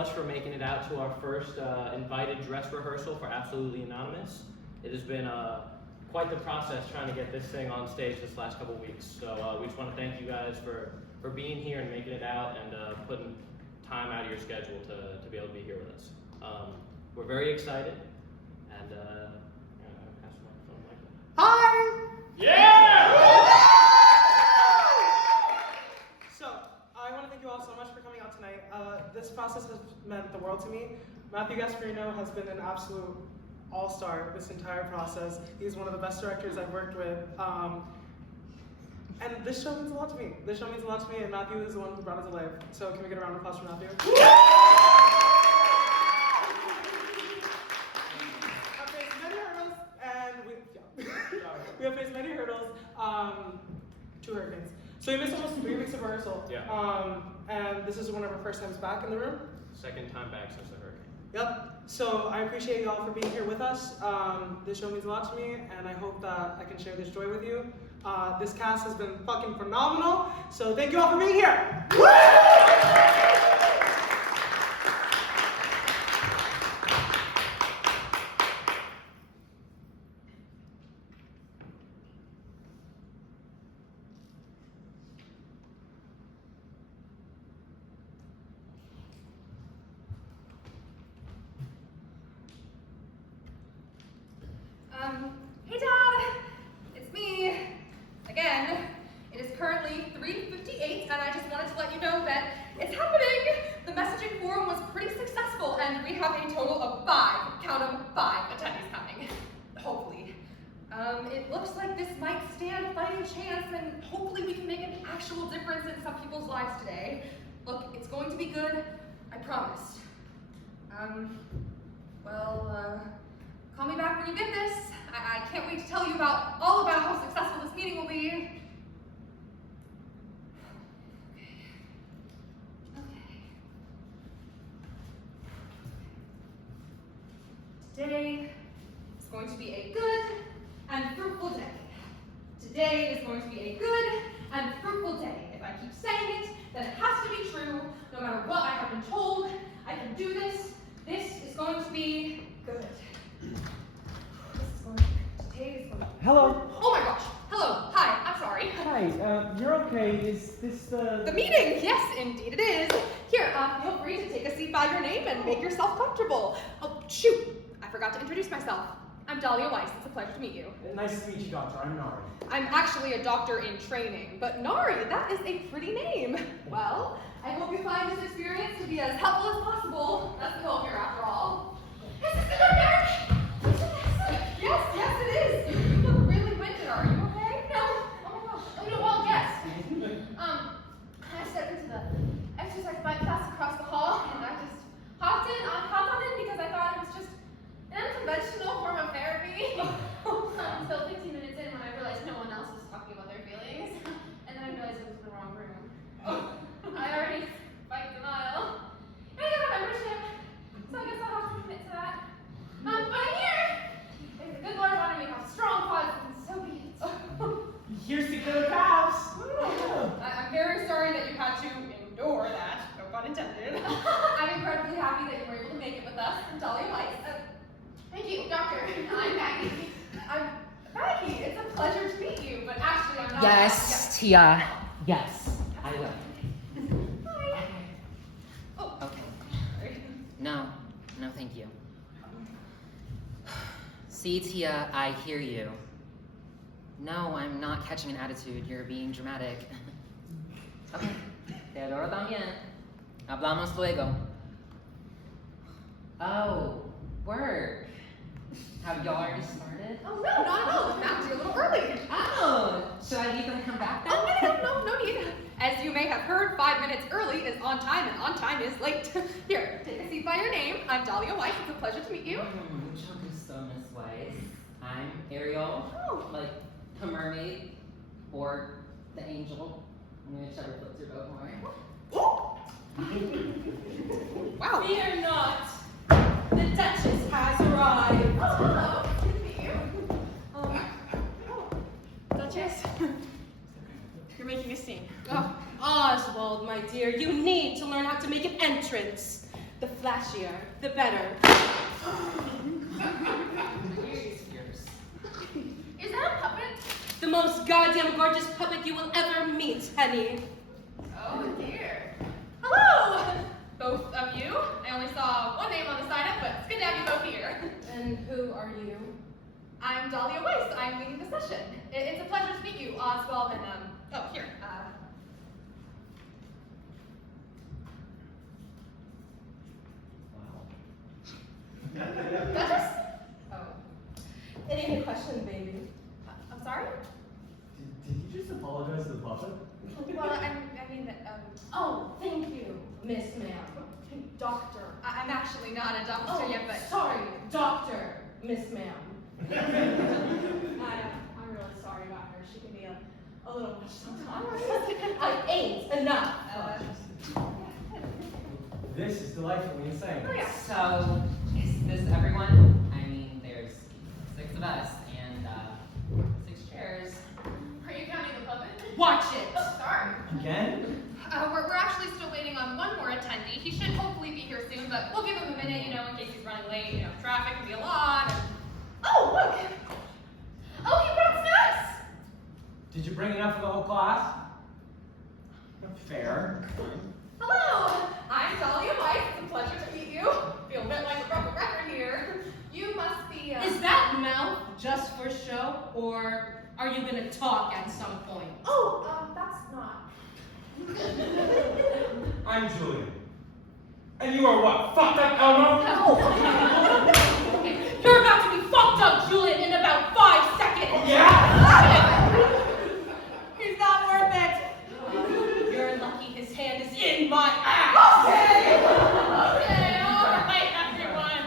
much for making it out to our first invited dress rehearsal for Absolutely Anonymous. It has been quite the process trying to get this thing on stage this last couple weeks. So we just want to thank you guys for being here and making it out and putting time out of your schedule to be able to be here with us. We're very excited, and pass the microphone like that. Hi! Yeah! So, I want to thank you all so much for coming out tonight. This process has meant the world to me. Matthew Gasperino has been an absolute all-star this entire process. He's one of the best directors I've worked with. And this show means a lot to me. This show means a lot to me, and Matthew is the one who brought it to life. So can we get a round of applause for Matthew? I've faced many hurdles, and we have faced many hurdles, 2 hurricanes. So we missed almost 3 weeks of rehearsal. Yeah. And this is one of our first times back in the room. Second time back since the hurricane. Yep. So I appreciate y'all for being here with us. This show means a lot to me, and I hope that I can share this joy with you. This cast has been fucking phenomenal, so thank you all for being here. Hey Dad, it's me, again. It is currently 3:58 and I just wanted to let you know that it's happening. The messaging forum was pretty successful and we have a total of 5, count 'em, 5 attendees coming, hopefully. It looks like this might stand a fighting chance and hopefully we can make an actual difference in some people's lives today. Look, it's going to be good, I promise. Call me back when you get this. I can't wait to tell you all about how successful this meeting will be. Okay. Today is going to be a good and fruitful day. Today is going to be a good and fruitful day. If I keep saying it, then it has to be true. No matter what I have been told, I can do this. This is going to be good. Hello. Oh my gosh. Hello. Hi. I'm sorry. Hi. You're okay. Is this The meeting? Yes, indeed it is. Here, feel free to take a seat by your name and make yourself comfortable. Oh, shoot. I forgot to introduce myself. I'm Dahlia Weiss. It's a pleasure to meet you. Nice to meet you, Doctor. I'm Nari. I'm actually a doctor in training, but Nari, that is a pretty name. Well, I hope you find this experience to be as helpful as possible. That's the goal here, after all. Is this the doctor? Yes, it is. You look really winded. Are you okay? No. Oh my gosh. Oh, well, yes. I stepped into the exercise bike class across the hall, and I just hopped on in because I thought it was just an unconventional form of therapy. Until 15 minutes in when I realized no one else was talking about their feelings. And then I realized it was the wrong room. I already biked a mile. And I got a membership, so I guess I'll have to commit to that. But I'm here! If the good Lord wanted me to have strong quads, then so be it. Here's to go Cavs! I'm very sorry that you had to endure that, no pun intended. I'm incredibly happy that you were able to make it with us. I'm Dahlia Weiss. Thank you, Doctor. I'm Maggie. I'm Maggie. It's a pleasure to meet you, but actually I'm not. Yes, Tia. Yes, I will. Hi. Oh. Okay. Sorry. No, thank you. See, Tia, I hear you. No, I'm not catching an attitude. You're being dramatic. Okay. Te adoro también. Hablamos luego. Oh, work. Have y'all already started? Oh, no, not at all. Matt's a little early. Oh, should I leave and come back then? Oh, no need. As you may have heard, 5 minutes early is on time, and on time is late. Here, take a seat by your name. I'm Dahlia Weiss. It's a pleasure to meet you. Mucho gusto, Miss Weiss. I'm Ariel, like the mermaid or the angel, whichever floats your boat more. Wow. Fear not. The Duchess has arrived. Oh, hello. Good to meet you. Duchess, you're making a scene. Oh. Oswald, my dear, you need to learn how to make an entrance. The flashier, the better. Is that a puppet? The most goddamn gorgeous puppet you will ever meet, Henny. Oh dear. Hello, both of you. I only saw one name on the sign-up, but it's good to have you both here. And who are you? I'm Dahlia Weiss. I'm leading the session. It's a pleasure to meet you, Oswald, and oh, here. Duchess? Oh. It ain't a question, baby. I'm sorry? Did you just apologize to the puppet? Well, I mean that, Oh, thank you, Miss Ma'am. Doctor. I'm actually not a doctor Oh, yet, but... sorry, Doctor, Miss Ma'am. I'm really sorry about her. She can be a little much sometimes. I ain't enough. This is delightfully insane. Oh, yeah. So, is this everyone? I mean, there's 6 of us and 6 chairs. Are you counting the puppet? Watch it. Oh, sorry. Again? We're actually still waiting on one more attendee. He should hopefully be here soon, but we'll give him a minute, in case he's running late. Traffic can be a lot. Oh, look! Oh, he brought snacks! Did you bring enough for the whole class? Fair. Hello! I'm Dahlia Weiss. It's a pleasure to meet you. Feel a bit like a broken record here. You must be, Is that mouth just for show, or are you gonna talk at some point? that's not. I'm Julian. And you are what? Fucked up, Elmo? Okay, you're about to be fucked up, Julian, in about 5 seconds. Yeah? He's not worth it. You're lucky his hand is in my ass. Okay, all right, everyone.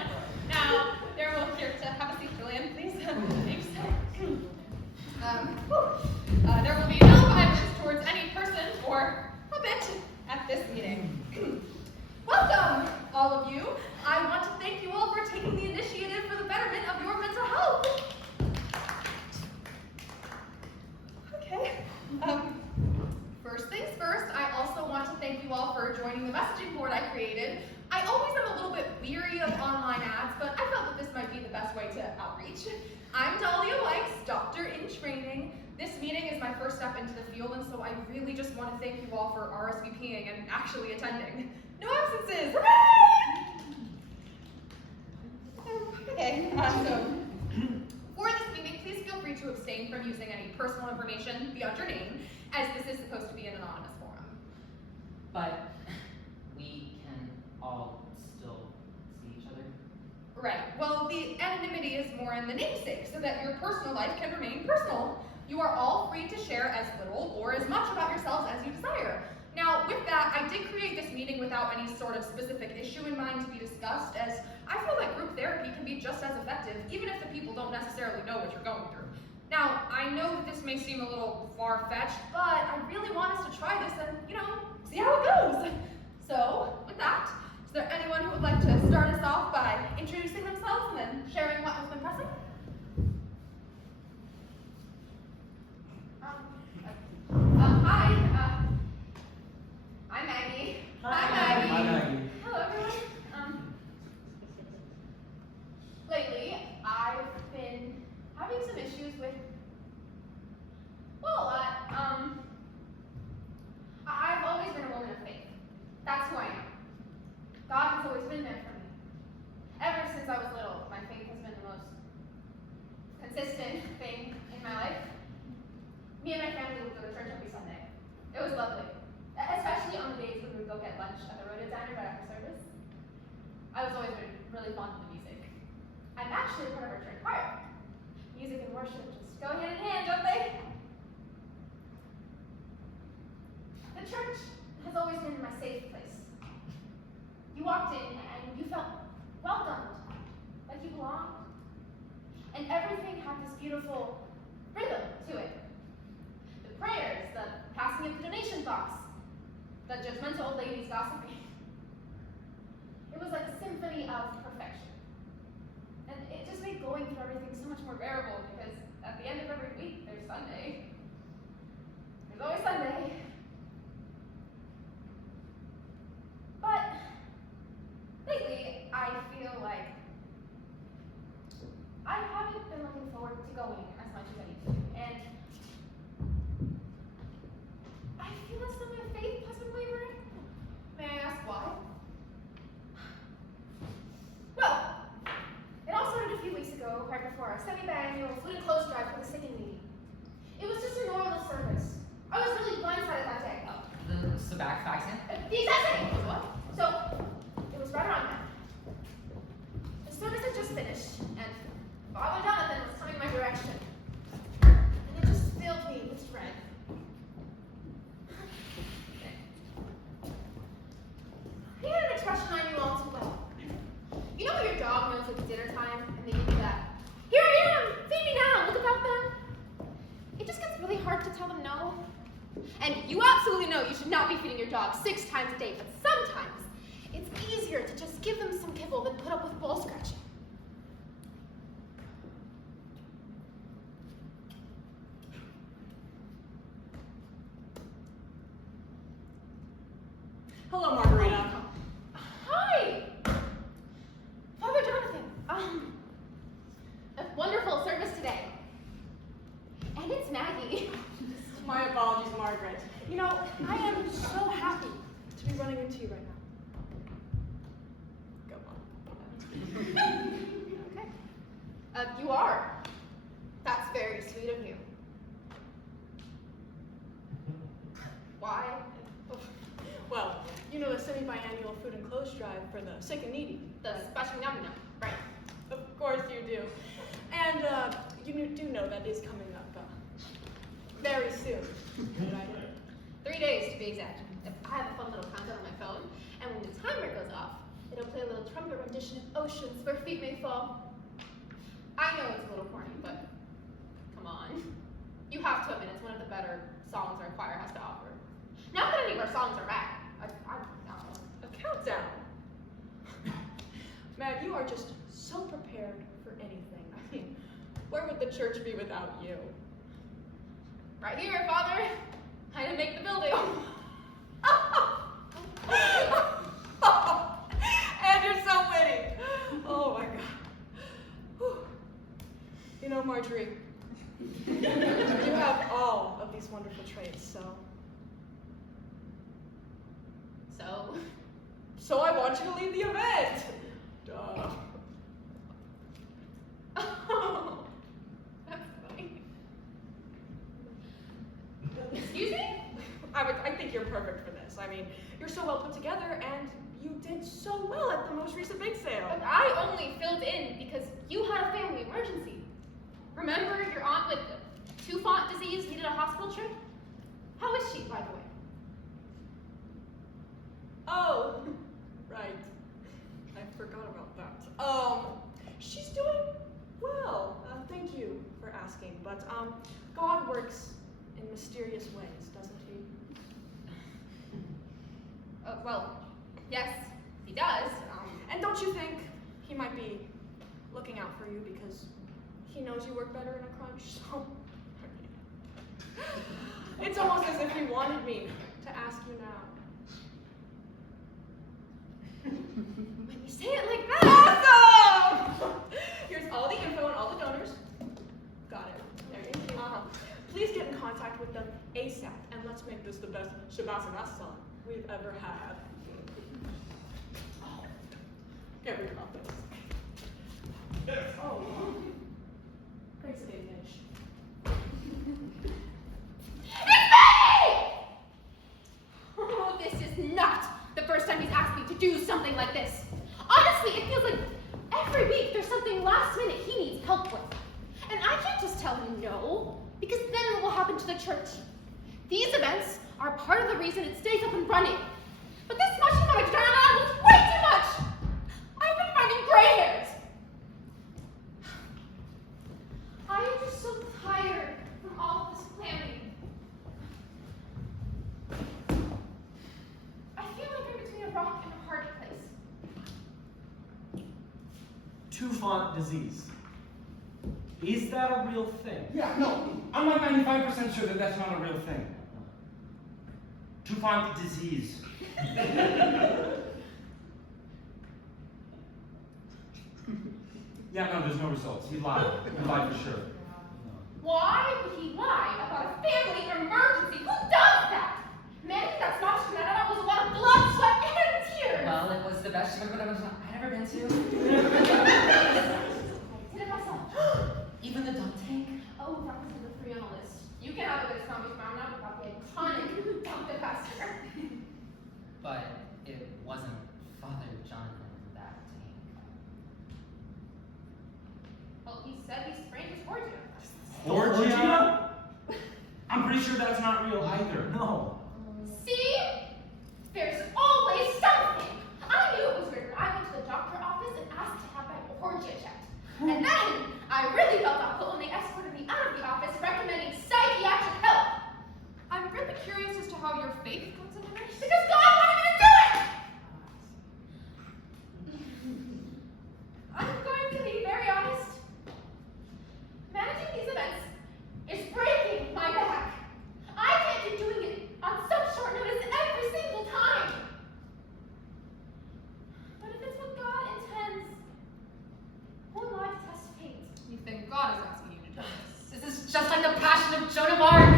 Now, they're both here to have a seat, Julian, please. Thanks. There will be no violence towards any person or puppet at this meeting. Welcome, all of you. I want to thank you all for taking the initiative for the betterment of your mental health. Okay. First things first, I also want to thank you all for joining the messaging board I created. I always am a little bit weary of online ads, but I felt that this might be the best way to outreach. I'm Dahlia Weiss, doctor in training. This meeting is my first step into the field, and so I really just want to thank you all for RSVPing and actually attending. No absences! Hooray! Okay, so for this meeting, please feel free to abstain from using any personal information beyond your name, as this is supposed to be an anonymous forum. But we can all still see each other. Right. Well, the anonymity is more in the namesake, so that your personal life can remain personal. You are all free to share as little or as much about yourselves as you desire. Now, with that, I did create this meeting without any sort of specific issue in mind to be discussed, as I feel like group therapy can be just as effective, even if the people don't necessarily know what you're going through. Now, I know that this may seem a little far-fetched, but I really want us to try this and, see how it goes. So, with that, is there anyone who would like to start us off by introducing themselves and then sharing what has been pressing? Hi, I'm Maggie. Hi, Maggie. Hi, Maggie. Hello, everyone. Lately, I've been having some issues with, well, a lot. I've always been a woman of faith. That's who I am. God has always been there for me. Ever since I was little, my faith has been the most consistent thing in my life. Me and my family would go to church every Sunday. It was lovely. Especially on the days when we would go get lunch at the Rhoda Diner right after service. I was always really fond of the music. I'm actually part of our church choir. Music and worship just go hand in hand, don't they? The church has always been my safe place. You walked in and you felt welcomed, like you belonged. And everything had this beautiful rhythm to it. The prayers, the passing of the donation box, the judgmental old ladies gossiping. It was like a symphony of perfection. And it just made going through everything so much more bearable, because at the end of every week, there's Sunday. There's always Sunday. But lately, going as much as I need to. And I feel as though my faith has been wavering. May I ask why? Well, it all started a few weeks ago, right before our semi-biannual food and clothes drive for the sick and needy. It was just a normal service. I was really blindsided that day. The sabbatical vaccine? The exact same. What? So, it was right around now. The service had just finished, and Father Jonathan was coming my direction. And it just filled me with dread. He had an expression I knew all too well. You know when your dog knows it's dinner time, and they give you that, "Here I am! Feed me now! Look about them!" It just gets really hard to tell them no. And you absolutely know you should not be feeding your dog 6 times a day, but sometimes it's easier to just give them some kibble than put up with bowl scratching. Hello, Margarita. Hi! Father Jonathan, a wonderful service today. And it's Maggie. My apologies, Margaret. You know, I am so happy to be running into you right now. Go on. Okay. You are. That's very sweet of you. Why? Well, you know the semi-biannual food and clothes drive for the sick and needy. The special yum yum, right? Of course you do. And you do know that is coming up very soon, right? 3 days to be exact. I have a fun little countdown on my phone, and when the timer goes off, it'll play a little trumpet rendition of Oceans Where Feet May Fall. I know it's a little corny, but come on. You have to admit it's one of the better songs our choir has to offer. Not that any of our songs are bad. A countdown. Man, you are just so prepared for anything. I mean, where would the church be without you? Right here, Father. I didn't make the building. And you're so witty. Oh my God. Whew. You know, Marjorie, you have all of these wonderful traits, so I want you to lead the event. Duh. Oh, that's funny. Excuse me? I think you're perfect for this. I mean, you're so well put together, and you did so well at the most recent bake sale. But I only filled in because you had a family emergency. Remember your aunt with Tufont disease needed a hospital trip? How is she, by the way? Oh, right. I forgot about that. She's doing well. Thank you for asking. But God works in mysterious ways, doesn't he? Well, yes, he does. And don't you think he might be looking out for you because he knows you work better in a crunch? So it's almost as if he wanted me to ask you now. When you say it like that, Awesome! Here's all the info and all the donors. Got it. There you go. Please get in contact with them ASAP, and let's make this the best Shabbat we've ever had. Oh, can't read about this. Oh, great to finish. it's me! Oh, this is not the first time he's asked me to do something like this. Honestly, it feels like every week there's something last minute he needs help with. And I can't just tell him no, because then what will happen to the church? These events are part of the reason it stays up and running. But this much amount of drama is way too much! I've been finding gray hairs! I am just so tired from all of this planning. I feel like I'm between a rock and a hard place. Tufont disease. Is that a real thing? Yeah, no, I'm like 95% sure that that's not a real thing. Tufont disease. Yeah, no, there's no results. He lied. He lied for sure. Why would he lie about a family emergency? Who does that? Maggie, that's not true. That was a lot of blood, sweat, and tears. Well, it was the best trip I'd ever been to. I did it myself. Even the dump tank. Oh, that was number 3 on the list. You can have it as zombies found out about the iconic dump disaster. But it wasn't Father Jonathan in that tank. Well, he said he sprained his Ortega. Ortega? I'm pretty sure that's not real either. No. See? There's always something. I knew it was weird when I went to the doctor's office and asked to have my Ortega checked. And then I really felt awful when they escorted me out of the office recommending psychiatric help. I'm really curious as to how your faith comes into this. Because God wanted me to do it! I'm going to be very honest. Managing these events is breaking my back. I can't keep doing it on such short notice every single time. But if it's what God intends, who am I to test fate? You think God is asking you to do this? This is just like the Passion of Joan of Arc.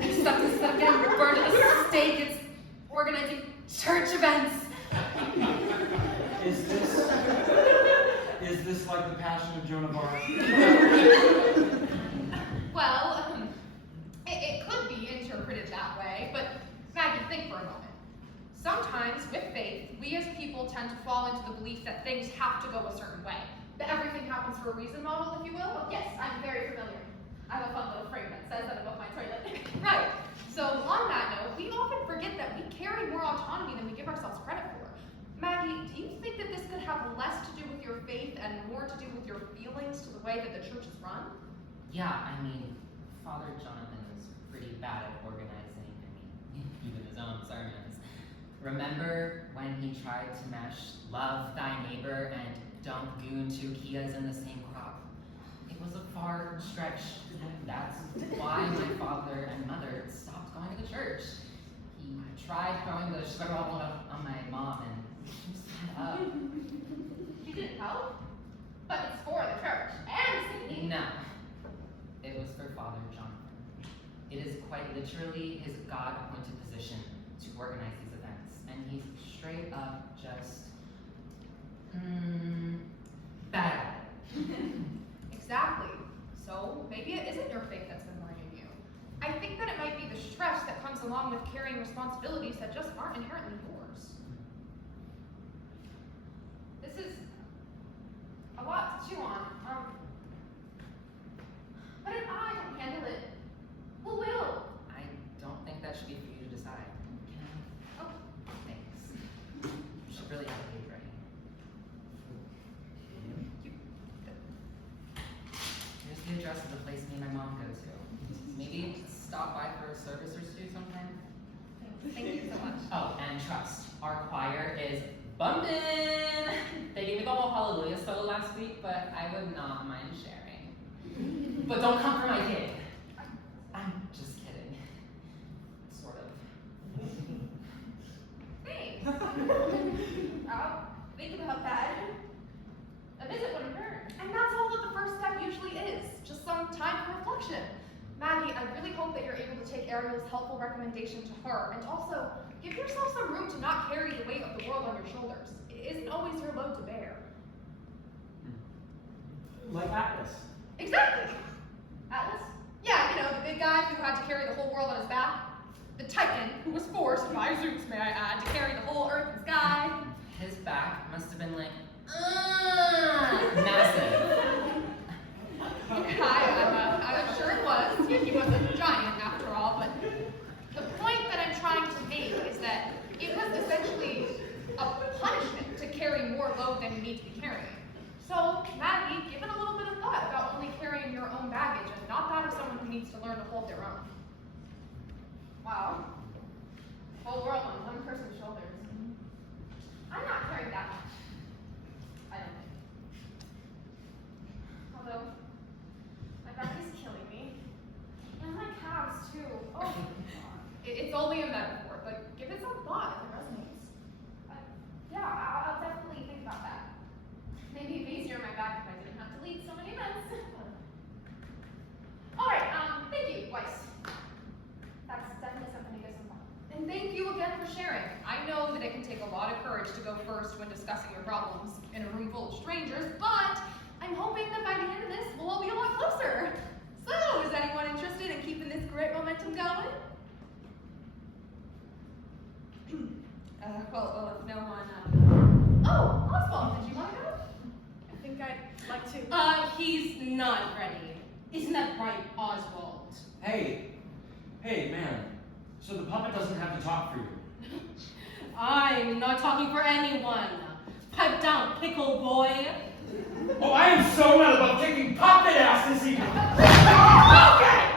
Except instead of getting burned at the stake, it's organizing church events. Is this like the Passion of Joan of Arc? Well, it could be interpreted that way, but Maggie, think for a moment. Sometimes, with faith, we as people tend to fall into the belief that things have to go a certain way. That everything happens for a reason model, if you will. Oh, yes, I'm very familiar. I have a fun little frame that says that above my toilet. Right. So on that note, we often forget that we carry more autonomy than we give ourselves credit for. Maggie, do you think that this could have less to do with your faith and more to do with your feelings to the way that the church is run? Yeah, I mean, Father Jonathan is pretty bad at organizing, even his own sermons. Remember when he tried to mesh love thy neighbor and don't goon 2 Kias in the same crop? It was a far stretch. That's why my father and mother stopped going to the church. He tried throwing the shkarabon on my mom and she set up. She didn't help? But it's for the church and the city. No, it was for Father Jonathan. It is quite literally his God-appointed position to organize these events, and he's straight up just bad at it. Exactly. So maybe it isn't your faith that's been worrying you. I think that it might be the stress that comes along with carrying responsibilities that just aren't inherently yours. This is a lot to chew on. But if I can handle it, who will? I don't think that should be for you to decide. Can I? Oh, Thanks. You should really have a page ready. Here's the address of the place me and my mom go to. Maybe stop by for a service or two sometime. thank you so much. Oh, and trust, our choir is bumpin'! They gave me the whole hallelujah solo last week, but I would not mind sharing. But don't come for my kid. I'm just kidding. Sort of. Thanks. I'll think about that. A visit wouldn't hurt. And that's all that the first step usually is. Just some time for reflection. Maggie, I really hope that you're able to take Ariel's helpful recommendation to her, and also give yourself some room to not carry the weight of the world on your shoulders. It isn't always your load to bear. Like Atlas. Exactly. Atlas? Yeah, you know, the big guy who had to carry the whole world on his back. The Titan, who was forced by Zeus, may I add, to carry the whole earth and sky. His back must have been like, massive. I'm sure it was. He was a giant after all, but the point that I'm trying to make is that it was essentially a punishment to carry more load than you need to be carrying. So, Maggie, give it a little bit of thought about only carrying your own baggage and not that of someone who needs to learn to hold their own. Wow. Whole world on one person's shoulders. I'm not carrying that much. I don't think. Although, my back is killing me. And my calves, too. Oh, it's only a metaphor, but give it some thought if it resonates. Yeah, I'll definitely think about that. Maybe it'd be easier on my back if I didn't have to lead so many events. Alright, of sharing. I know that it can take a lot of courage to go first when discussing your problems in a room full of strangers, but I'm hoping that by the end of this, we'll all be a lot closer. So, is anyone interested in keeping this great momentum going? Well, if no one, oh, Oswald, did you want to go? I think I'd like to. He's not ready. Isn't that right, Oswald? Hey, man. So the puppet doesn't have to talk for you. I'm not talking for anyone. Pipe down, pickle boy. Oh, I am so mad about kicking puppet ass this evening. Okay.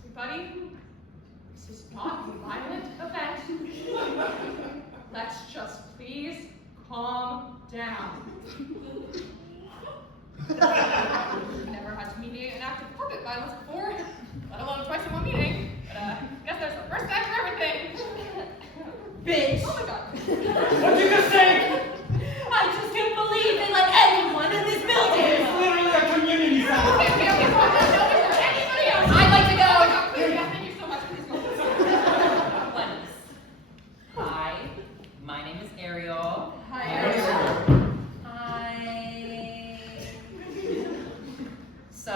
Everybody, this is not a violent event. Let's just please calm down. Never had to mediate an act of puppet violence before, let alone twice in one meeting. But guess there's a first time for everything. Bitch. Oh my god. What'd you just say? I just can't believe they let anyone in this building. It's literally a community center. Okay, so I don't know if there's anybody else. I'd like to go. Oh my god, please, yes, thank you so much. Please go. Lennox. Hi, my name is Ariel. Hi, Hi. Ariel. Hi. So,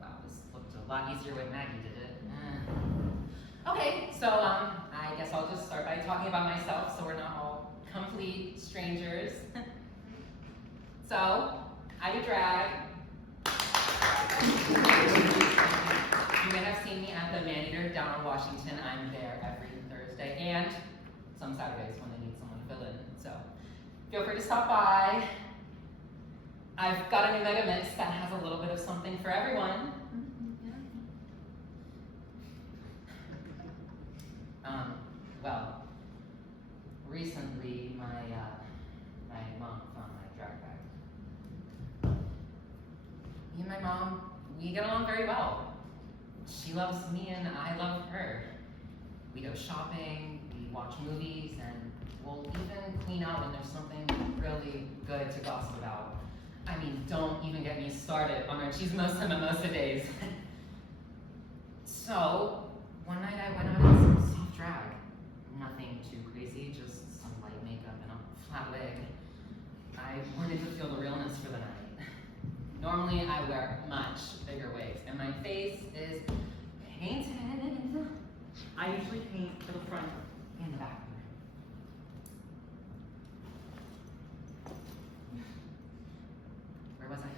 wow, this looked a lot easier when Maggie did it. Okay, so I guess I'll just start by talking about myself so we're not all complete strangers. So, I do drag. You may have seen me at the Maneater down on Washington. I'm there every Thursday and some Saturdays when they need someone to fill in. So, feel free to stop by. I've got a new Vega mix that has a little bit of something for everyone. Well, recently my mom found my drag bag. Me and my mom, we get along very well. She loves me and I love her. We go shopping, we watch movies, and we'll even clean out when there's something really good to gossip about. I mean, don't even get me started on our chismosa mimosa days. So, one night I went out in some soft drag. Nothing too crazy, just some light makeup and a flat wig. I wanted to feel the realness for the night. Normally I wear much bigger wigs, and my face is painted. I usually paint for the front and the back. Where was I?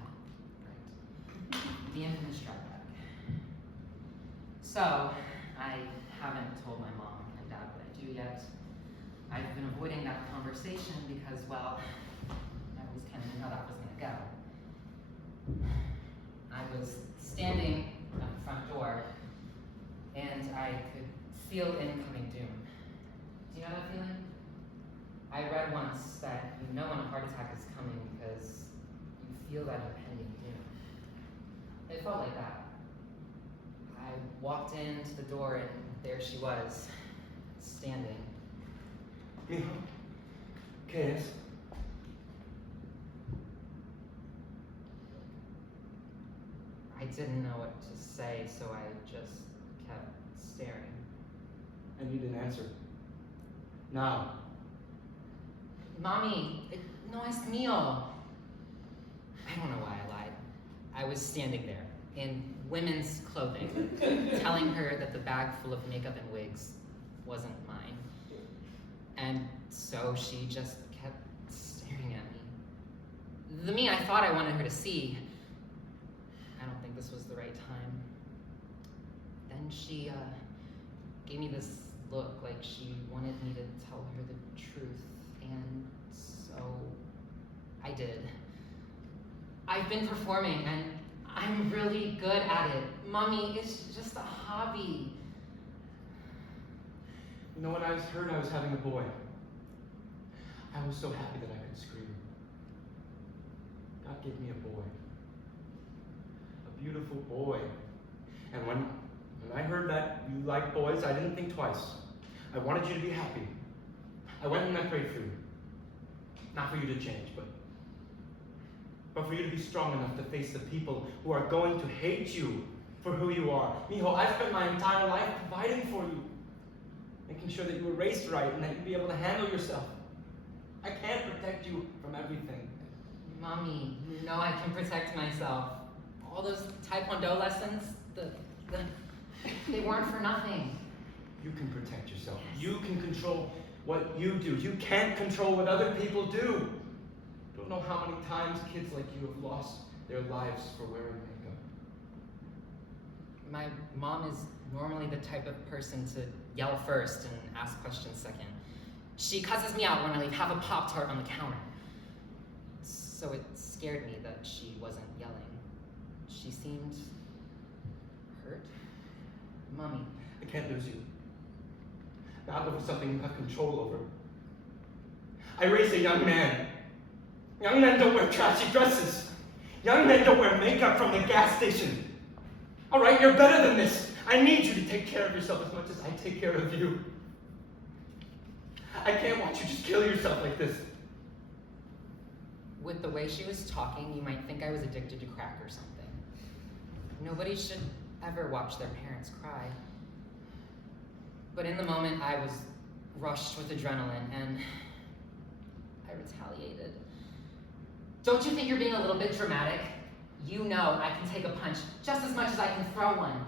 Oh, right. The infamous drag bag. So, I haven't told my mom and dad what I do yet. I've been avoiding that conversation because, well, I always kind of knew how that was going to go. I was standing at the front door, and I could feel incoming doom. Do you know that feeling? I read once that you know when a heart attack is coming because you feel that impending doom. It felt like that. I walked into the door, and there she was, standing. Mijo, ¿qué es? I didn't know what to say, so I just kept staring. I need an answer. Now. Mommy, no es mío. I don't know why I lied. I was standing there, in women's clothing, telling her that the bag full of makeup and wigs wasn't mine. And so she just kept staring at me. The me I thought I wanted her to see. I don't think this was the right time. Then she gave me this look like she wanted me to tell her the truth, and so I did. I've been performing, and I'm really good at it. Mommy, it's just a hobby. You know, when I was heard I was having a boy, I was so happy that I could scream. God gave me a boy. A beautiful boy. And when I heard that you like boys, I didn't think twice. I wanted you to be happy. I went and I prayed for you. Not for you to change, but but for you to be strong enough to face the people who are going to hate you for who you are. Mijo, I've spent my entire life providing for you, making sure that you were raised right and that you'd be able to handle yourself. I can't protect you from everything. Mommy, you know I can protect myself. All those Taekwondo lessons, they weren't for nothing. You can protect yourself. Yes. You can control what you do. You can't control what other people do. Don't know how many times kids like you have lost their lives for wearing makeup. My mom is normally the type of person to yell first and ask questions second. She cusses me out when I leave half a Pop-Tart on the counter. So it scared me that she wasn't yelling. She seemed hurt. Mommy. I can't lose you. Not over something you have control over. I raised a young man. Young men don't wear trashy dresses. Young men don't wear makeup from the gas station. All right, you're better than this. I need you to take care of yourself as much as I take care of you. I can't watch you just kill yourself like this. With the way she was talking, you might think I was addicted to crack or something. Nobody should ever watch their parents cry. But in the moment, I was rushed with adrenaline, and I retaliated. Don't you think you're being a little bit dramatic? You know I can take a punch just as much as I can throw one.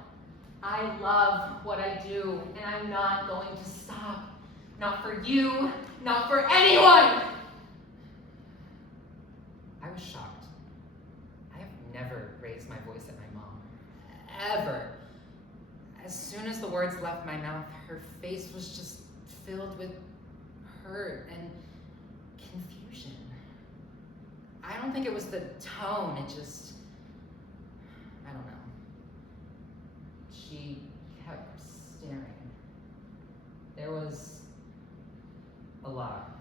I love what I do, and I'm not going to stop. Not for you, not for anyone! I was shocked. I have never raised my voice at my mom. Ever. As soon as the words left my mouth, her face was just filled with hurt and confusion. I don't think it was the tone, it just, I don't know. She kept staring. There was a lot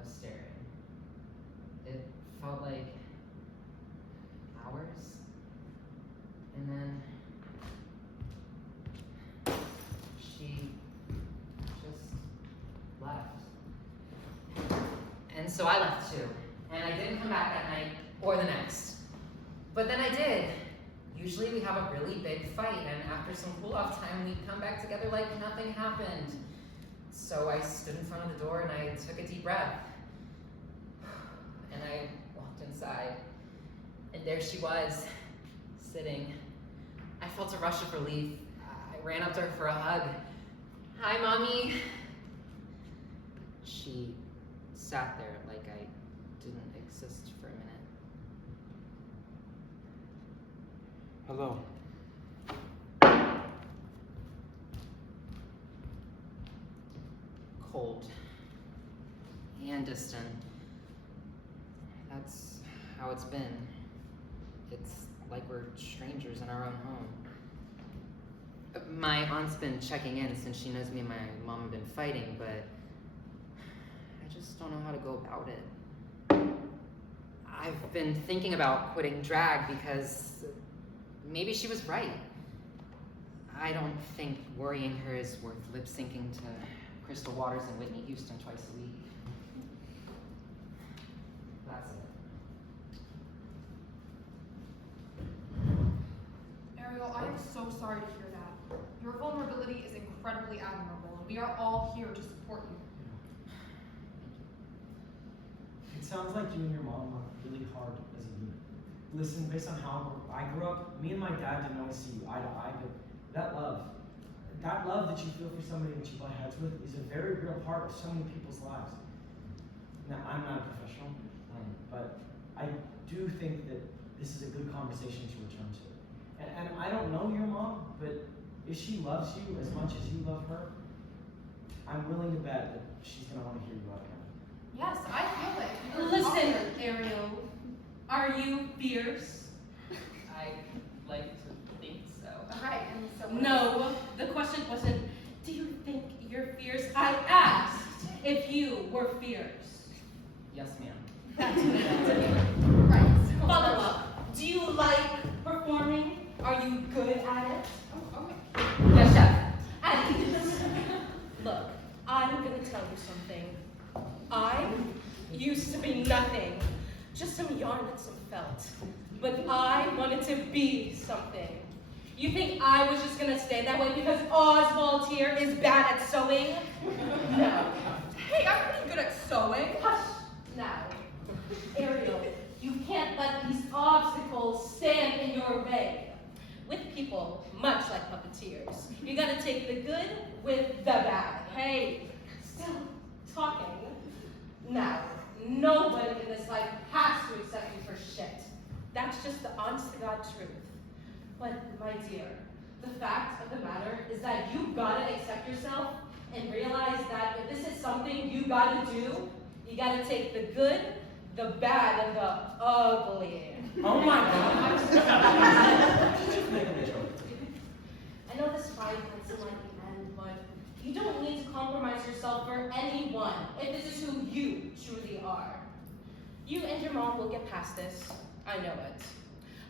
of staring. It felt like hours, and then she just left. And so I left too, and I didn't come back that night or the next. But then I did. Usually we have a really big fight, and after some cool-off time, we'd come back together like nothing happened. So I stood in front of the door and I took a deep breath. And I walked inside, and there she was, sitting. I felt a rush of relief. I ran up to her for a hug. Hi, Mommy. She sat there like I didn't exist for a minute. Hello. Cold and distant. That's how it's been. It's like we're strangers in our own home. My aunt's been checking in since she knows me and my mom have been fighting, but I just don't know how to go about it. I've been thinking about quitting drag because maybe she was right. I don't think worrying her is worth lip syncing to Crystal Waters and Whitney Houston twice a week. That's it. Ariel, I am so sorry to hear that. Your vulnerability is incredibly admirable, and we are all here to support you. It sounds like you and your mom worked really hard as a unit. Listen, based on how I grew up, me and my dad didn't always see eye to eye, but that love that you feel for somebody that you butt heads with is a very real part of so many people's lives. Now, I'm not a professional, but I do think that this is a good conversation to return to. And I don't know your mom, but if she loves you as much as you love her, I'm willing to bet that she's gonna want to hear you out again. Yes, I feel it. You are Listen, awesome. Ariel, are you fierce? I like to think so. Right, and so No, the question wasn't, do you think you're fierce? I asked if you were fierce. Yes, ma'am. That's what I asked. Right. Follow up. Do you like performing? Are you good at it? Oh, okay. Yes, chef. And look, I'm gonna tell you something. I used to be nothing. Just some yarn and some felt. But I wanted to be something. You think I was just gonna stay that way because Oswald here is bad at sewing? No. Hey, I'm pretty good at sewing. Hush now. Ariel, you can't let these obstacles stand in your way. With people much like puppeteers, you gotta take the good with the bad. Hey, still talking. Now, nobody in this life has to accept you for shit. That's just the honest to God truth. But, my dear, the fact of the matter is that you gotta accept yourself and realize that if this is something you gotta do, you gotta take the good, the bad, and the ugly. Oh my God. I know this fight might seem like the end, but you don't need to compromise yourself for anyone if this is who you truly are. You and your mom will get past this. I know it.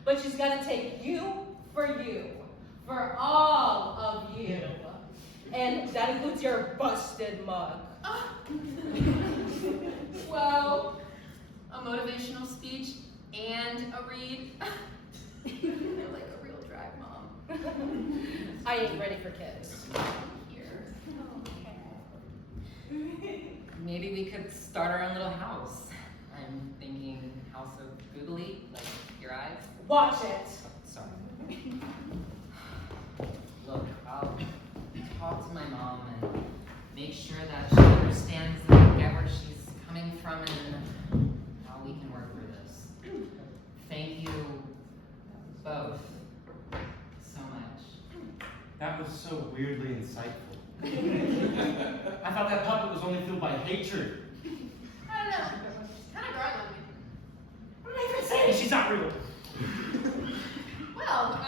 But she's got to take you, for all of you. And that includes your busted mug. Well, a motivational speech and a read. You're like a real drag mom. I ain't ready for kids. Here. Maybe we could start our own little house. I'm thinking house of googly, like your eyes. Watch it. Sorry. Look, I'll talk to my mom and make sure that she understands and I get where she's coming from and how we can work through this. Thank you both so much. That was so weirdly insightful. I thought that puppet was only fueled by hatred. I don't know. Kind of growing on me. What am I even saying? She's not real. Well,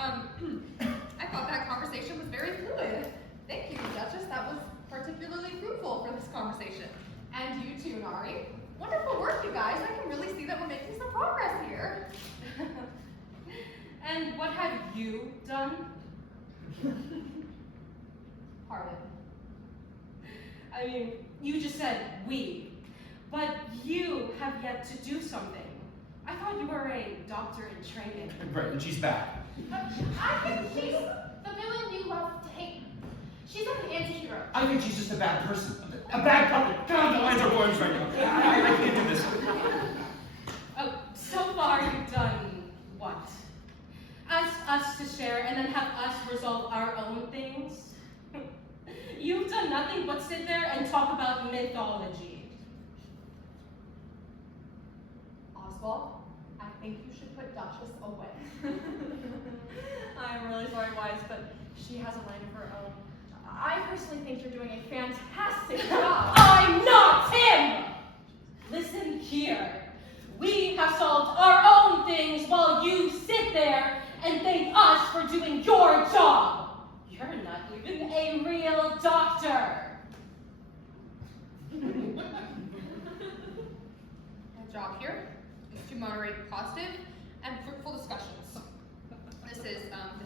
I thought that conversation was very fluid. Thank you, Duchess. That was particularly fruitful for this conversation. And you too, Nari. Wonderful work, you guys. I can really see that we're making some progress here. And what have you done? Pardon. I mean, you just said we, but you have yet to do something. I thought you were a doctor in training. Right, and she's back. I think she's the villain you love to hate. She's like an anti-hero. I think she's just a bad person. A bad puppet. God, the lines are blurred right now. I can't do this. Oh, so far you've done what? Ask us to share and then have us resolve our own things? You've done nothing but sit there and talk about mythology. Oswald, I think you should put Duchess away. I'm really sorry, Weiss, but she has a mind of her own. I personally think you're doing a fantastic job. I'm not him! Listen here. We have solved our own things while you sit there and thank us for doing your job. You're not even a real doctor. My job here is to moderate positive and fruitful discussions. This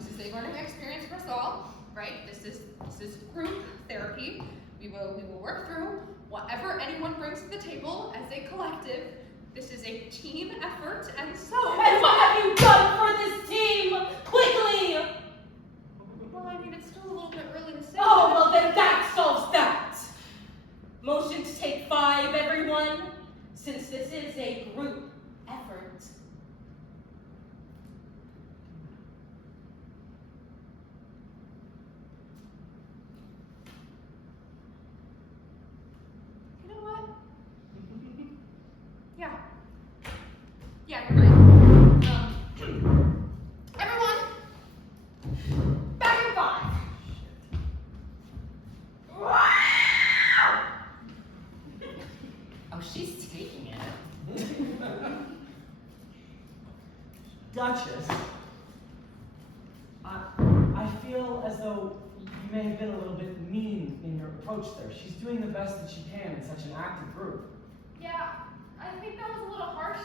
is a learning experience for us all, right? This is group therapy. We will work through whatever anyone brings to the table as a collective. This is a team effort, and so. And what have you done for this team? Quickly! Well, I mean, it's still a little bit early to say. Oh, well then that solves that. Motion to take 5, everyone, since this is a group effort. You know what? Yeah, you're right. Everyone, back in 5. Oh, she's taking it. Duchess, I feel as though you may have been a little bit mean in your approach there. She's doing the best that she can in such an active group. Yeah, I think that was a little harsh.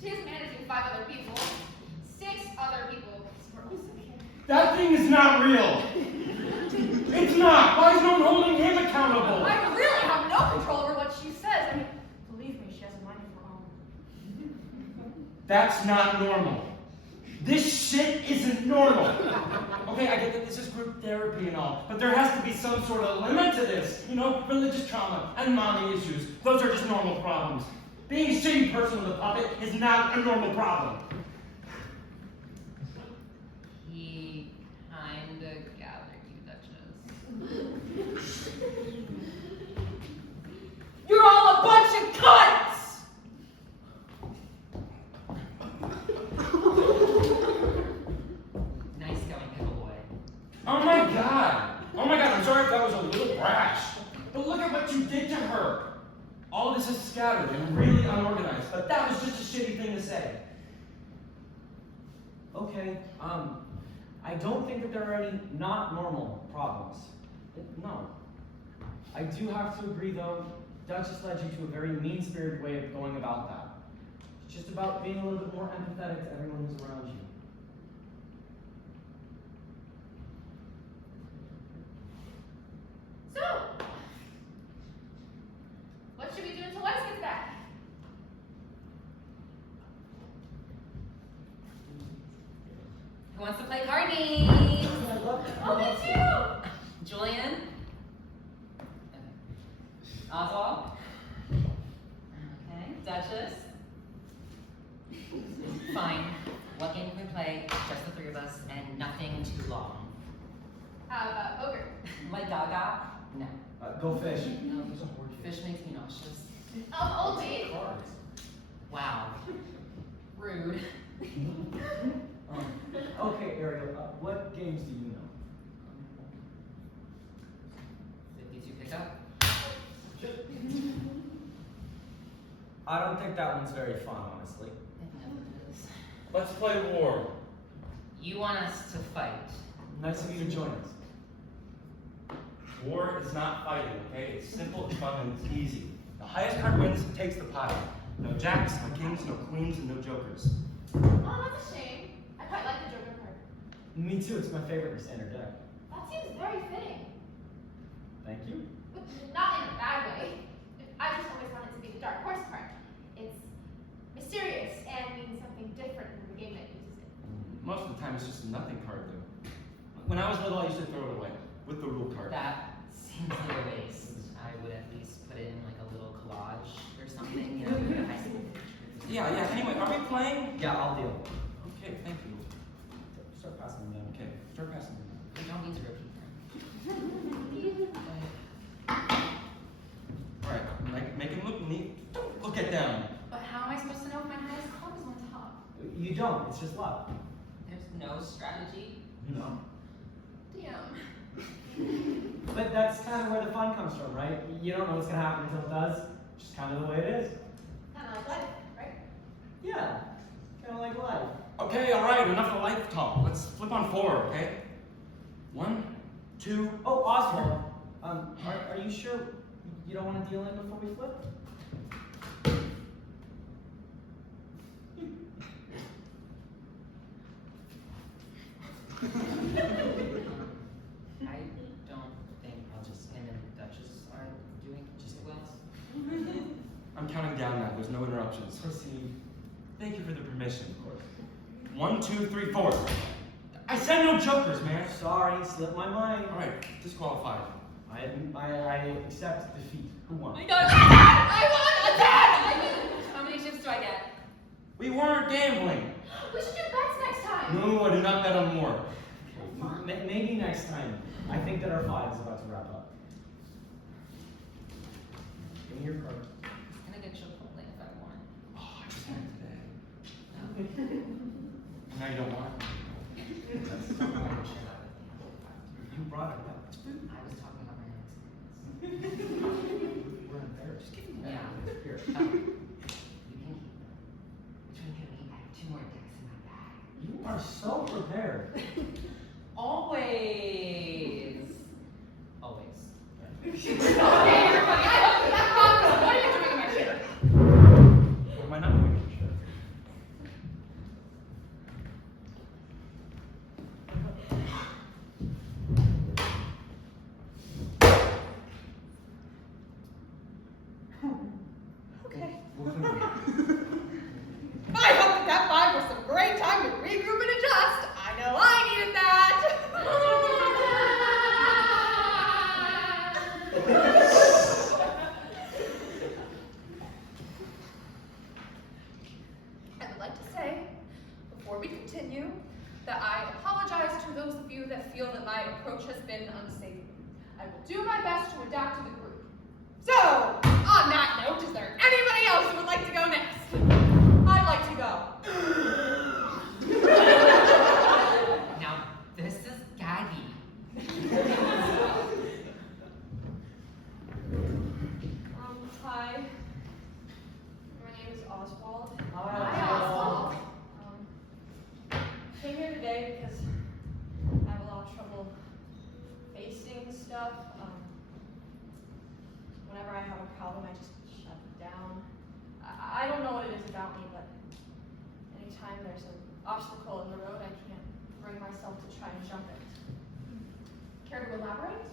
She is managing 5 other people. 6 other people. That thing is not real. It's not. Why is no one holding him accountable? I really have no control over what she says. I mean, believe me, she has a mind of her own. That's not normal. This shit isn't normal. Okay, I get that this is group therapy and all, but there has to be some sort of limit to this. You know, religious trauma and mommy issues. Those are just normal problems. Being a shitty person with a puppet is not a normal problem. He kinda gathered you, Duchess. You're all a bunch of cunts! Nice going, little boy. Oh my god! Oh my god, I'm sorry if that was a little brash. But look at what you did to her. All of this is scattered and really unorganized, but that was just a shitty thing to say. Okay, I don't think that there are any not normal problems. No. I do have to agree though, Duchess led you to a very mean-spirited way of going about that. It's just about being a little bit more empathetic to everyone who's around you. So, what should we do until Weiss gets back? Who wants to play card games? I love that. Oh, me too! Julian? Oswald? Okay, Duchess? Fine. What game can we play? Just the three of us and nothing too long. How about poker? Like Gaga? No. Go fish. No, fish makes me nauseous. Oldie. Cards. Wow. Rude. Okay, Ariel, what games do you know? 52 pickup? I don't think that one's very fun, honestly. It never is. Let's play war. You want us to fight. Nice of you to join us. War is not fighting, okay? It's simple, it's fun, and it's easy. The highest card wins, takes the pile. No jacks, no kings, no queens, and no jokers. Oh, that's a shame. I quite like the Joker card. Me too, it's my favorite in standard deck. That seems very fitting. Thank you. But not in a bad way. I just always wanted to be the Dark Horse card. It's mysterious and means something different from the game that uses it. Most of the time, it's just a nothing card, though. When I was little, I used to throw it away with the rule card. That seems like a waste. I would at least put it in like a little collage or something, you know, in high school. Yeah. Anyway, are we playing? Yeah, I'll deal. Okay, thank you. Start passing them down. Okay, start passing them. We don't need to repeat Alright, make him look neat. Don't look at them. But how am I supposed to know if my highest card is on top? You don't, it's just luck. There's no strategy. No. Damn. But that's kind of where the fun comes from, right? You don't know what's going to happen until it does. Just kind of the way it is. Kind of like life, right? Yeah, kind of like life. Okay, alright, enough of life talk. Let's flip on 4, okay? 1, 2. Oh, Oswald, are you sure you don't want to deal in before we flip? I don't think him and Duchess are doing just well. I'm counting down now. There's no interruptions. Proceed. Thank you for the permission, of course. 1, 2, 3, 4. I said no jokers, man. Sorry, slipped my mind. Alright, disqualified. I accept defeat. Who won? I won again! How many chips do I get? We weren't gambling. We should do bets next time. No, I do not bet on war. Maybe next time. I think that our fight is about to wrap up. Give me your card. I'm gonna get Chipotle if I want. Oh, I just had it today. And now you don't want it. You brought it up. I was talking about my own experience. We're embarrassed. Yeah. Here. You can keep them. Between him and me, I have 2 more decks in my bag. You are so prepared. Always. Always. Okay, everybody, I'm Farkas. What are you doing in my chair? What am I not doing? Sure. Okay. We'll clean it. I hope that like to say, before we continue, that I apologize to those of you that feel that my approach has been unsavory. I will do my best to adapt to the group. So, on that note, is there anybody else who would like to go next? I'd like to go. Now, this is gaggy. Hi. My name is Oswald. Hi, Oswald. Came here today because I have a lot of trouble facing stuff. Whenever I have a problem, I just shut it down. I don't know what it is about me, but anytime there's an obstacle in the road, I can't bring myself to try and jump it. Care to elaborate?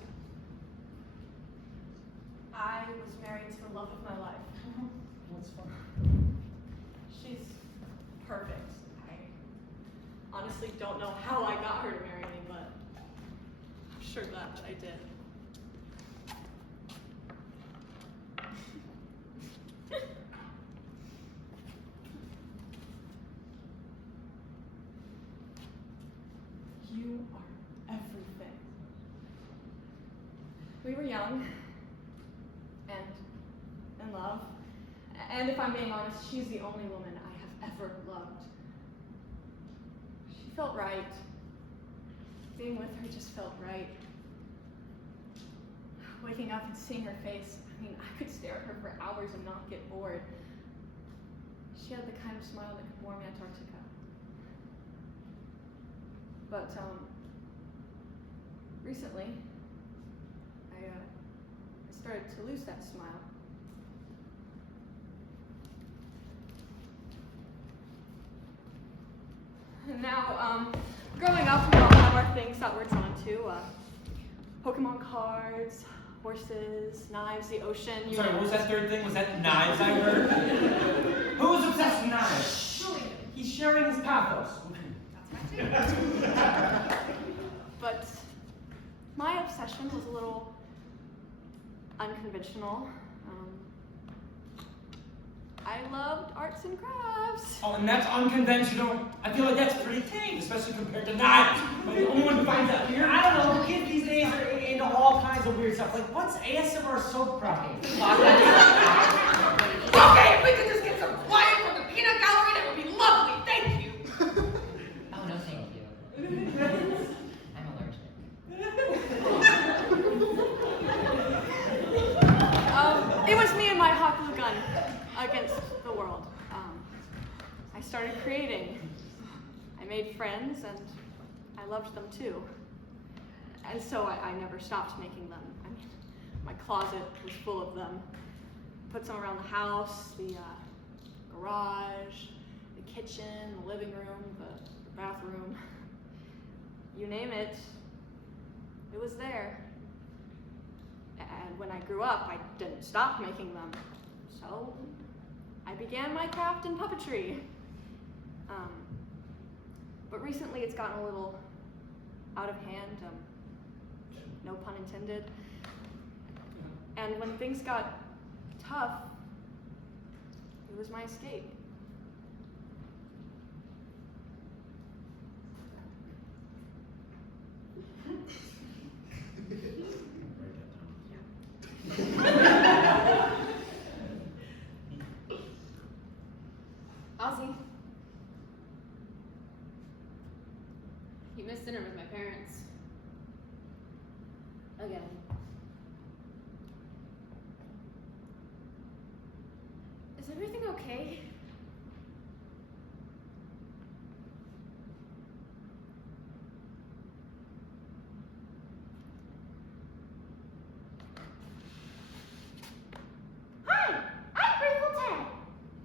I was married to the love of my life. What's fun? She's perfect. I honestly don't know how I got her to marry me, but I'm sure glad that I did. You are everything. We were young and in love. And if I'm being honest, she's the only woman I have ever loved. She felt right. Being with her just felt right. Waking up and seeing her face, I mean, I could stare at her for hours and not get bored. She had the kind of smile that could warm Antarctica. But, recently, I started to lose that smile. And now, growing up, we all have our things that we're drawn to. Pokemon cards, horses, knives, the ocean. You Sorry, know. what was that third thing? Was that knives I heard? Who was obsessed with knives? Julian. He's sharing his pathos. That's my too. But my obsession was a little unconventional. I loved arts and crafts. Oh, and that's unconventional. I feel like that's pretty tame, especially compared to knives. But the only one finds out here. I don't know. Kids these days are into all kinds of weird stuff. Like, what's ASMR soap problem? Okay, if we could just get some quiet from the peanut gallery, that would be lovely. Thank you. Oh, no, thank you. I'm allergic. It was me and my hot glue gun against the world. I started creating. I made friends, and I loved them too. And so I never stopped making them. I mean, my closet was full of them. Put some around the house, the garage, the kitchen, the living room, the bathroom. You name it, it was there. And when I grew up, I didn't stop making them. So I began my craft in puppetry. But recently it's gotten a little out of hand, no pun intended. And when things got tough, it was my escape. Ozzy. You missed dinner with my parents. Again. Is everything okay? Hi, I'm Grateful Ted.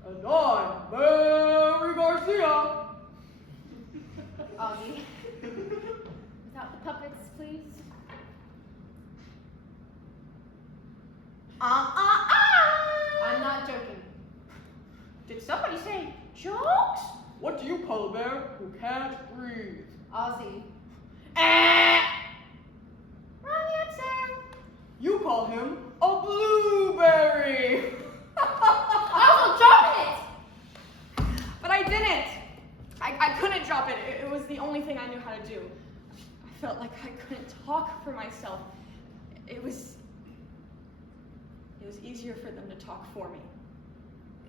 And I'm Mary Garcia. Ozzy. Without the puppets, please. I'm not joking. Did somebody say jokes? What do you call a bear who can't breathe? Ozzy. Wrong answer. You call him a blueberry. I was joking it! But I didn't. only thing I knew how to do. I felt like I couldn't talk for myself. It was easier for them to talk for me.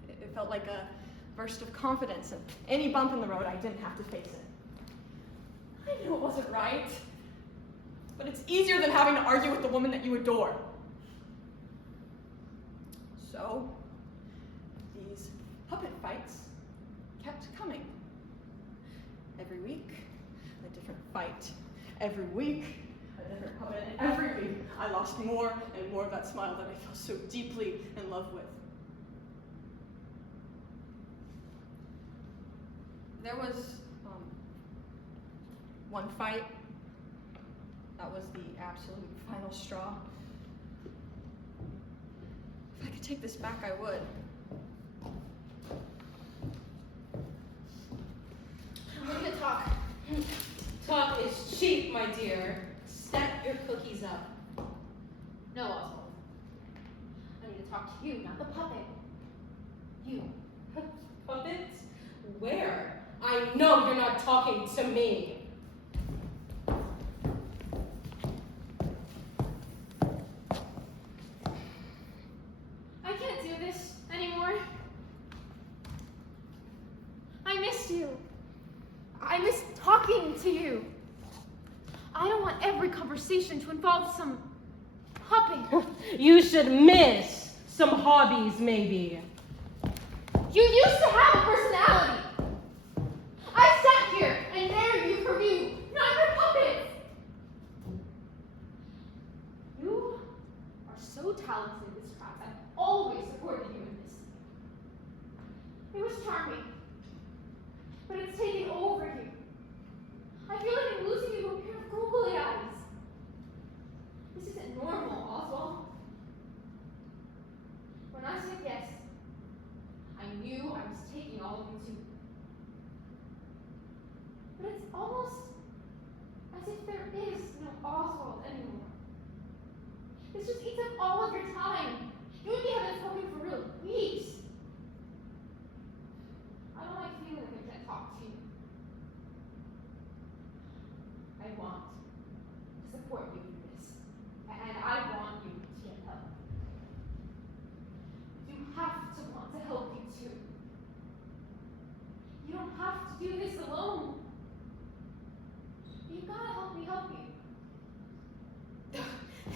It felt like a burst of confidence, and any bump in the road, I didn't have to face it. I knew it wasn't right, but it's easier than having to argue with the woman that you adore. So, these puppet fights kept coming. Every week, a different fight. Every week, a different puppet. And every week, I lost more and more of that smile that I fell so deeply in love with. There was one fight that was the absolute final straw. If I could take this back, I would. We're gonna talk. Talk is cheap, my dear. Stack your cookies up. No, Oswald. I need to talk to you, not the puppet. You. Puppets? Where? I know you're not talking to me. I can't do this anymore. I missed you. I miss talking to you. I don't want every conversation to involve some puppet. You should miss some hobbies, maybe. You used to have a personality. I sat here and married you for you, not your puppets. You are so talented in this craft. I've always supported you in this. It was charming, but it's taken over you. I feel like I'm losing you to a pair of googly eyes. This isn't normal, Oswald. When I said yes, I knew I was taking all of you too. But it's almost as if there is no Oswald anymore. This just eats up all of your time. You and me haven't spoken for real weeks. I don't like feeling like I can't talk to you. I want to support you in this. And I want you to get help. You have to want to help you too. You don't have to do this alone. You gotta help me help you.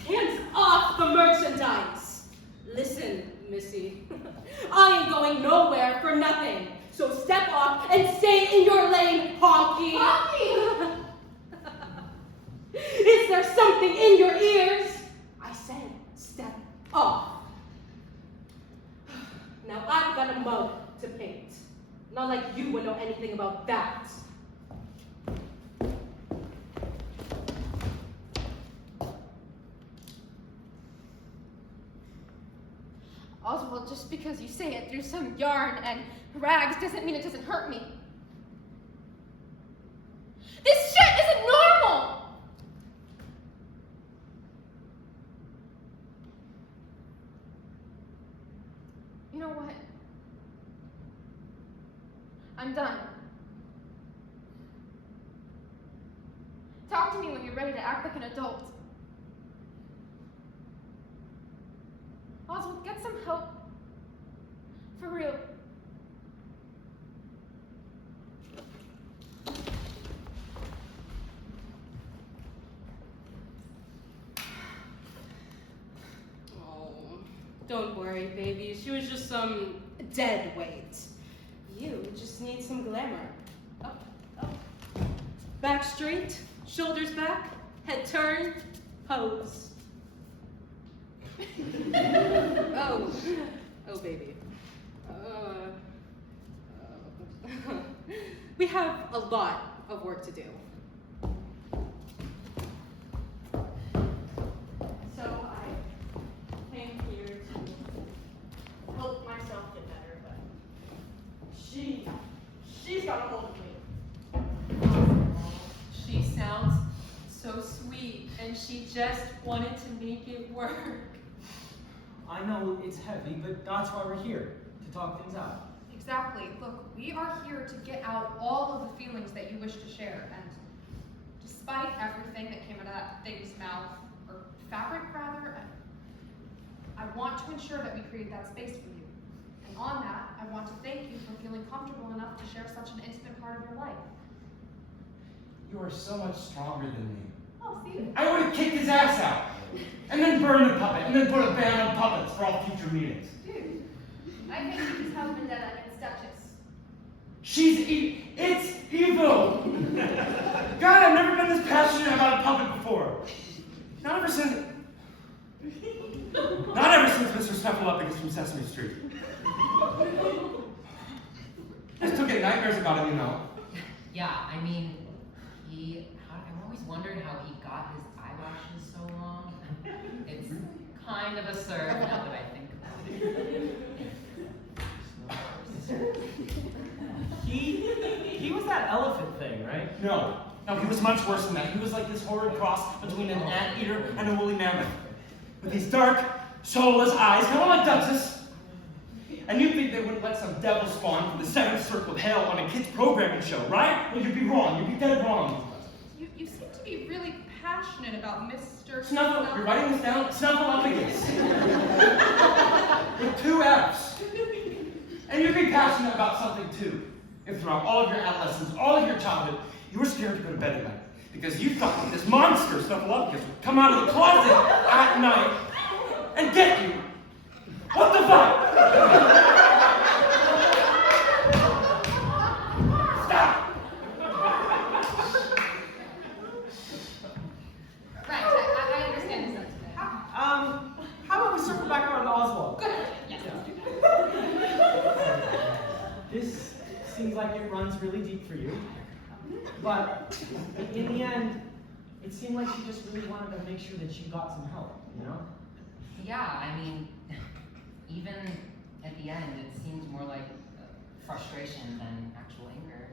Hands off the merchandise! Listen, Missy, I ain't going nowhere for nothing. So step off and stay in your lane, honky! Honky! Is there something in your ears? I said, step off. Now I've got a mug to paint. Not like you would know anything about that. Oswald, just because you say it through some yarn and rags doesn't mean it doesn't hurt me. This shit isn't normal! You know what? I'm done. Talk to me when you're ready to act like an adult. Oswald, get some help. For real. Oh, don't worry, baby. She was just some dead weight. You just need some glamour. Up, up. Back straight, shoulders back, head turned, pose. Oh, baby. We have a lot of work to do. So I came here to help myself get better, but she's got a hold of me. She sounds so sweet, and she just wanted to make it work. I know it's heavy, but that's why we're here, to talk things out. Exactly. Look, we are here to get out all of the feelings that you wish to share, and despite everything that came out of that thing's mouth, or fabric rather, I want to ensure that we create that space for you. And on that, I want to thank you for feeling comfortable enough to share such an intimate part of your life. You are so much stronger than me. Oh, see? I would have kicked his ass out, and then burned the puppet, and then put a ban on puppets for all future meetings. Dude, I think he's husband dead against Duchess. It's evil! God, I've never been this passionate about a puppet before. Not ever since Mr. Snuffleupagus from Sesame Street. I still get nightmares about him, you know. Yeah, I mean, I've always wondered how he got his eyelashes so long. It's kind of absurd now that I think about it. He was that elephant thing, right? No, he was much worse than that. He was like this horrid cross between an anteater and a woolly mammoth. With these dark, soulless eyes, kind of like Duchess. And you'd think they wouldn't let some devil spawn from the seventh circle of hell on a kids' programming show, right? Well, you'd be wrong. You'd be dead wrong. You seem to be really passionate about Mr. Snuffle, you're writing this down? Snuffleupagus. With 2 F's. And you'd be passionate about something too. If throughout all of your adolescence, all of your childhood, you were scared to go to bed at night. Because you thought that this monster, Snuffleupagus, would come out of the closet at night and get you. What the fuck? Stop! Right, I understand the sentiment. How about we circle back around to Oswald? Good. Yes. This seems like it runs really deep for you. But in the end, it seemed like she just really wanted to make sure that you got some help, you know? Yeah, I mean, even at the end, it seemed more like frustration than actual anger.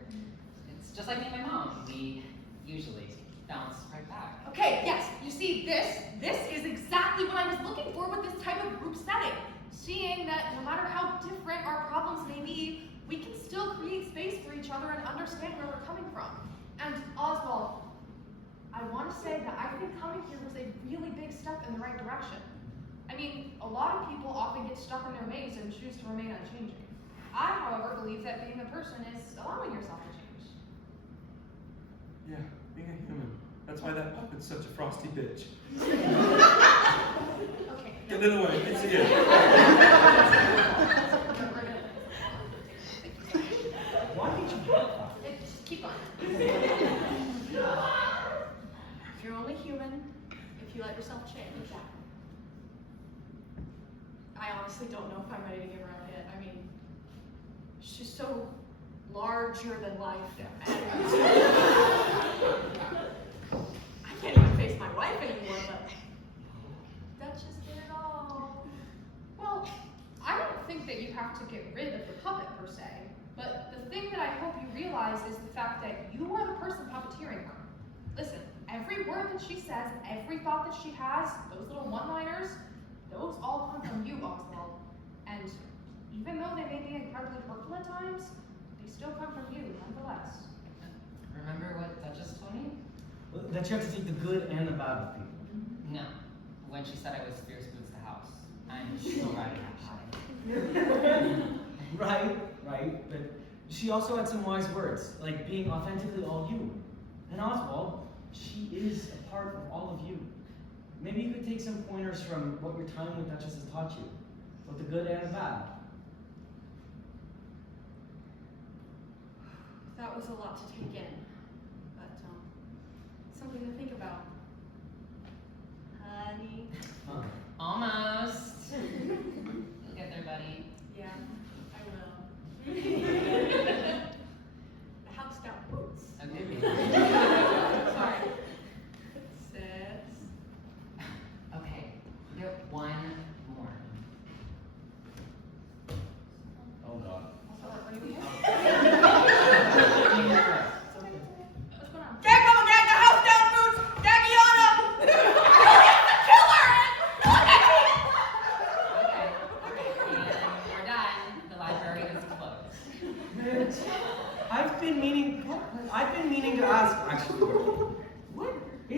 It's just like me and my mom. We usually bounce right back. Okay, yes, you see, this is exactly what I was looking for with this type of group setting. Seeing that no matter how different our problems may be, we can still create space for each other and understand where we're coming from. And Oswald, I want to say that I think coming here was a really big step in the right direction. I mean, a lot of people often get stuck in their ways and choose to remain unchanging. I, however, believe that being a person is allowing yourself to change. Yeah, being a human. That's why that puppet's such a frosty bitch. Okay. Get it away. It's you. Why did you get that? Just keep on. You're only human if you let yourself change. I honestly don't know if I'm ready to give her a hit. I mean, she's so larger than life. And I can't even face my wife anymore, but Duchess did it all. Well, I don't think that you have to get rid of the puppet per se, but the thing that I hope you realize is the fact that you are the person puppeteering her. Listen, every word that she says, every thought that she has, those little one-liners, those all come from you, Oswald. And even though they may be incredibly hurtful at times, they still come from you, nonetheless. Remember what Duchess told me? That you have to take the good and the bad with people. No. When she said I was fierce boots to house. I'm still riding that high. Right. But she also had some wise words, like being authentically all you. And Oswald, she is a part of all of you. Maybe you could take some pointers from what your time with Duchess has taught you, both the good and the bad. That was a lot to take in, but something to think about. Honey. Huh. Almost. You'll get there, buddy. Yeah, I will. The house got boots. Okay. Sorry. Seth. Okay. You get one more. Oh God. What's going on? Gag mama, gag the house down, boots! Gagiana! Killer! Look at me! Okay. And we're done. The library is closed. I've been meaning to ask, actually, what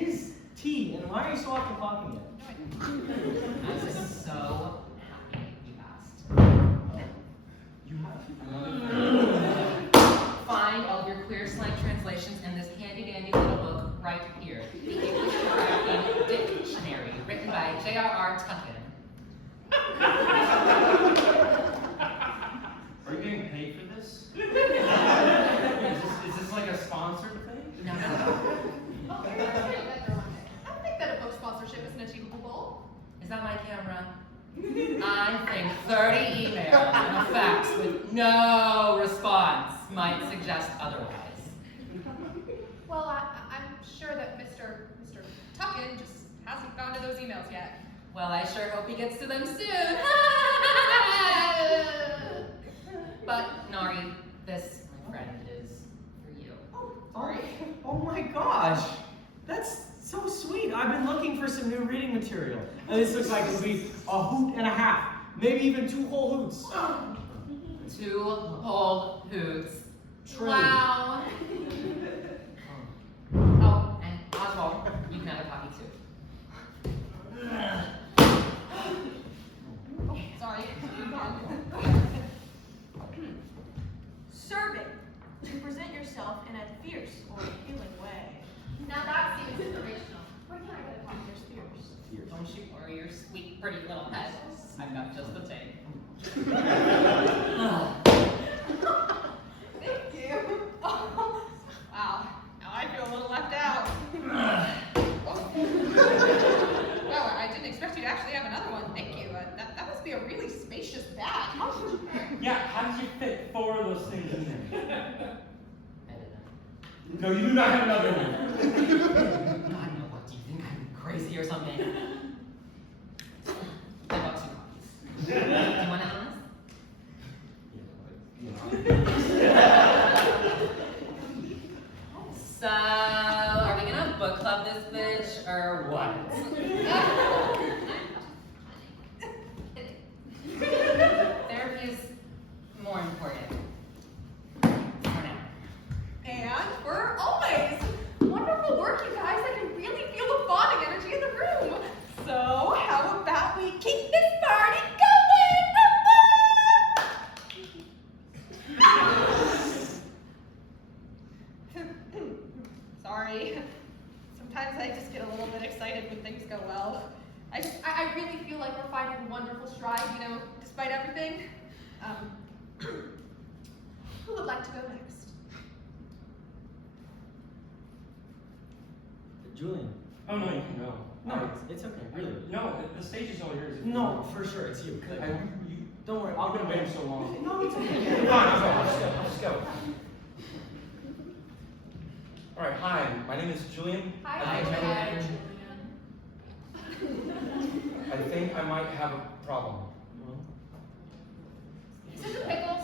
It is tea, and why are you so often clocking it? I'm just so happy you asked. You have? Find all of your queer slang translations in this handy-dandy little book right here. The English Writing Dictionary, written by J.R.R. Tuckin. Are you getting paid for this? Is this like a sponsored thing? No. Oh, maybe I'll try to get there one day. I think that a book sponsorship is an achievable goal. Is that my camera? I think 30 emails and a fax with no response might suggest otherwise. Well, I'm sure that Mr. Tuckin just hasn't gone to those emails yet. Well, I sure hope he gets to them soon. But, Nari, this, my friend, is for you. Oh my gosh. That's so sweet. I've been looking for some new reading material. And this looks like it'll be a hoot and a half. Maybe even 2 whole hoots. 2 whole hoots. Truly. Wow. Oh, and Oswald, you can have a copy too. Oh, sorry. Serving. To present yourself in a fierce or appealing way. Now that seems inspirational. Where can I get a copy of Spears? Don't you worry your sweet, pretty little head. I've got just the tape. Thank you. Oh, wow. Now I feel a little left out. Well, I didn't expect you to actually have another one. Thank you. That must be a really spacious bag. Yeah, how did you fit 4 of those things in there? I didn't. No, you do not have another one. God, no, what do you think? I'm crazy or something? I bought 2 copies. Do you want to So, are we gonna book club this bitch or what? Therapy is more important. For now. And for always. Wonderful work, you guys. I can really feel the bonding energy in the room. So, how about we keep this party going? Sorry. Sometimes I just get a little bit excited when things go well. I really feel like we're finding wonderful stride, despite everything. Who would like to go next? Julian. Oh no, you can go. No, it's okay, really. No, the stage is all yours. No, for sure, it's you. Don't worry, I've been waiting so long. No, it's okay. Come on, I'll just go. All right, hi, my name is Julian. Hi, Julian. I think I might have a problem. Is it the pickles?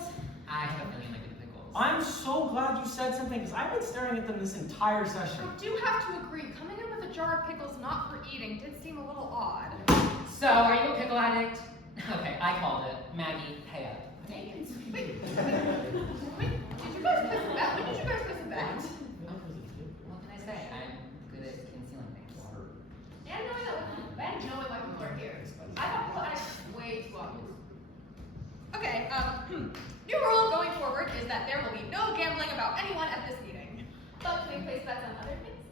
I have a feeling like the pickles. I'm so glad you said something, because I've been staring at them this entire session. I do have to agree, coming in with a jar of pickles not for eating did seem a little odd. So, are you a pickle addict? Okay, I called it. Maggie, pay up. Wait, did you guys place a bet? When did you guys place a bet? What can I say? I'm good at concealing things. And knowing why people are here. I thought people had way too obvious. Okay, new rule going forward is that there will be no gambling about anyone at this meeting. But can we place bets on other things?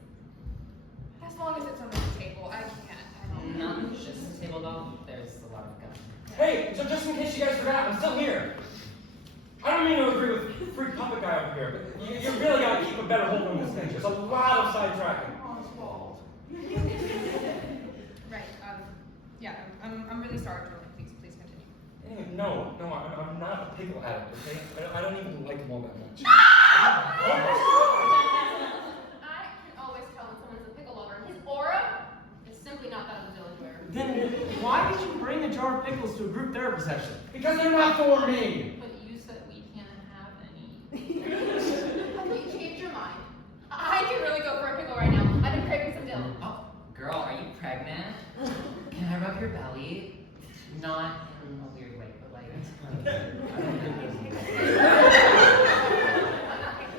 As long as it's under the table, I can't. Not just table though. There's a lot of guns. Hey, so just in case you guys forgot, I'm still here. I don't mean to agree with freak puppet guy over here, but you really gotta keep a better hold on this thing. There's a lot of sidetracking. Oswald. Right, yeah, I'm really sorry, Julian. Please continue. Anyway, no, I'm not a pickle addict, okay? I don't even like them all that much. I can always tell when someone's a pickle lover. His aura is simply not that of a villain. Then why did you bring a jar of pickles to a group therapy session? Because they're not for me. But you said we can't have any. I think you changed your mind. I can really go for a pickle right now. I've been craving some dill. Oh, girl, are you pregnant? Can I rub your belly? Not in a weird way, but like.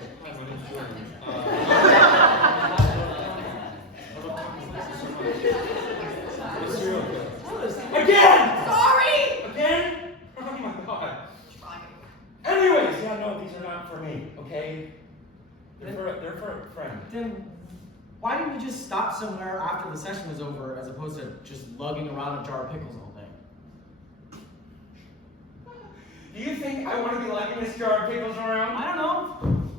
Hi, my name's Julian. for me, okay? They're for a friend. Then why didn't you just stop somewhere after the session was over as opposed to just lugging around a jar of pickles all day? Do you think I want to be lugging this jar of pickles around? I don't know.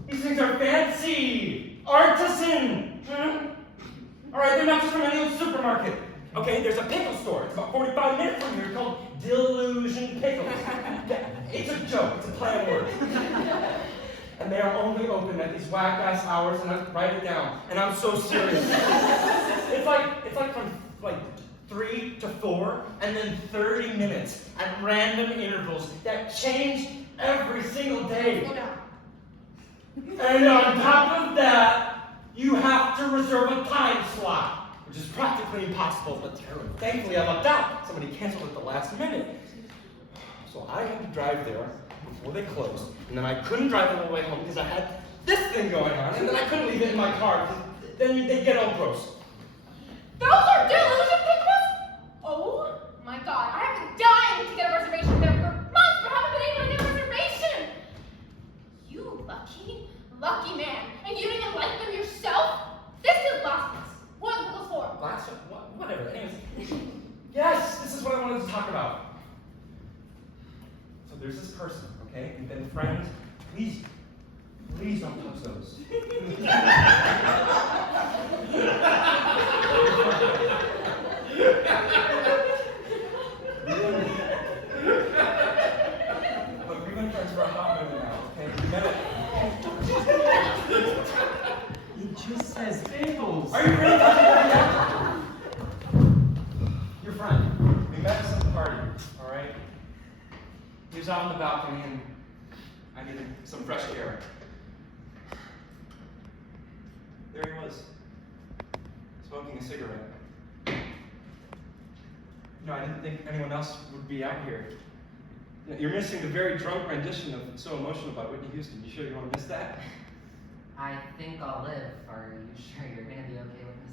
These things are fancy! Artisan! Huh? Alright, they're not just from any old supermarket. Okay, there's a pickle store. It's about 45 minutes from here called Delusion Pickles. Yeah, it's a joke. It's a play on words. And they are only open at these whack-ass hours, and I write it down. And I'm so serious. It's like from 3 to 4, and then 30 minutes at random intervals that change every single day. Slow down. And on top of that, you have to reserve a time slot, which is practically impossible, but thankfully I lucked out. Somebody canceled at the last minute. So I had to drive there before they closed, and then I couldn't drive all the way home because I had this thing going on, and then I couldn't leave it in my car because then they'd get all gross. Those are Delusion Pickles? Oh my god, I have been dying to get a reservation there for months, but haven't been able to get a reservation! You lucky man, and you didn't like them yourself? This is blasphemous. What are the pickles for? Whatever. Anyways, yes, this is what I wanted to talk about. So there's this person, okay? We've been friends. Please don't touch those. Look, we've been friends for a hot minute now, okay? We met It just says pickles. Are you really touching that yet? Your friend. We met at some party, alright? He was out on the balcony and I needed some fresh air. There he was, smoking a cigarette. No, I didn't think anyone else would be out here. You're missing the very drunk rendition of So Emotional by Whitney Houston. You sure you want to miss that? I think I'll live. Are you sure you're gonna be okay with me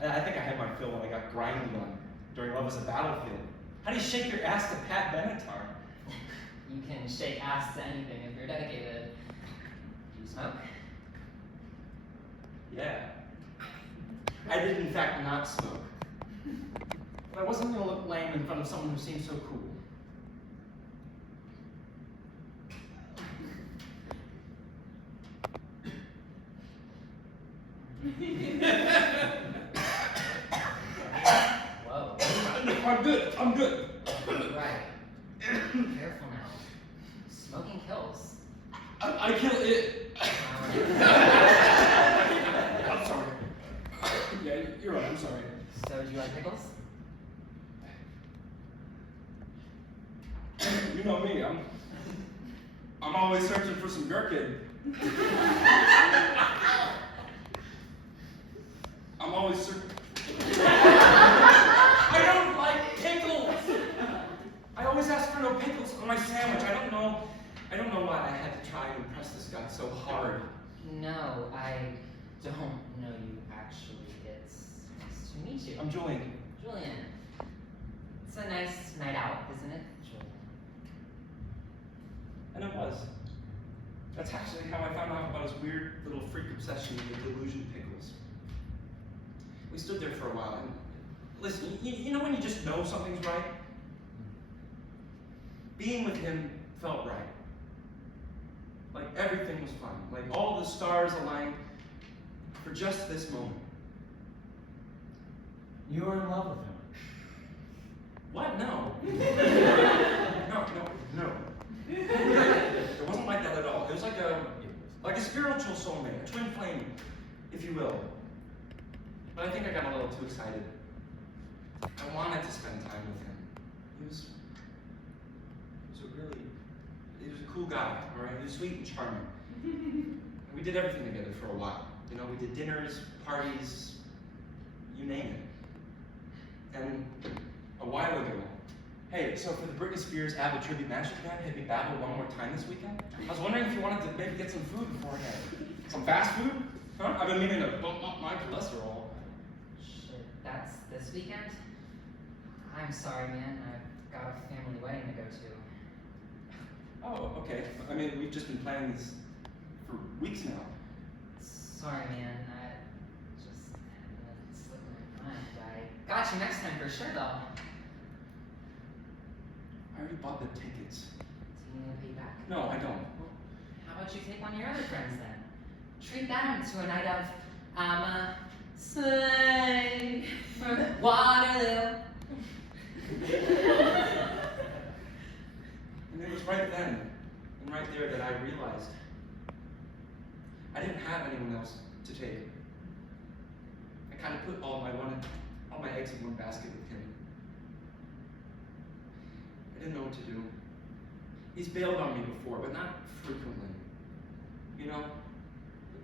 singing? I think I had my fill when I got grinded on during Love is a Battlefield. How do you shake your ass to Pat Benatar? You can shake ass to anything if you're dedicated. Do you smoke? Yeah. I did in fact not smoke. But I wasn't gonna look lame in front of someone who seemed so cool. Whoa. I'm good. Right. Careful now. Smoking kills. I kill it. I'm sorry. Yeah, you're right, I'm sorry. So, do you like pickles? You know me, I'm always searching for some gherkin. I'm always searching. I don't like pickles. I always ask for no pickles on my sandwich. I don't know why I had to try and impress this guy so hard. No, I don't know you actually. It's nice to meet you. I'm Julian. Julian. It's a nice night out, isn't it, Julian? And it was. That's actually how I found out about his weird little freak obsession with the Delusion Pickles. We stood there for a while, and listen, you know when you just know something's right? Being with him felt right. Like everything was fine. Like all the stars aligned for just this moment. You were in love with him. What? No. No. It wasn't like that at all. It was like a spiritual soulmate, a twin flame, if you will. But I think I got a little too excited. I wanted to spend time with him. He was a cool guy, all right? He was sweet and charming. And we did everything together for a while. You know, we did dinners, parties, you name it. And a while ago, hey, so for the Britney Spears ABBA tribute mashup band, hit me babble one more time this weekend? I was wondering if you wanted to maybe get some food beforehand. Some fast food? Huh? I've been meaning to bump up my cholesterol. Shit, that's this weekend? I'm sorry, man. I've got a family wedding to go to. Oh, okay. I mean, we've just been planning this for weeks now. Sorry, man. It slipped my mind. I got you next time for sure, though. I already bought the tickets. Do you need to pay back? No, I don't. How about you take one of your other friends then? Treat them to a night of I'm a slave from Waterloo. And it was right then and right there that I realized I didn't have anyone else to take. I kind of put all my eggs in one basket with him. I didn't know what to do. He's bailed on me before, but not frequently. You know,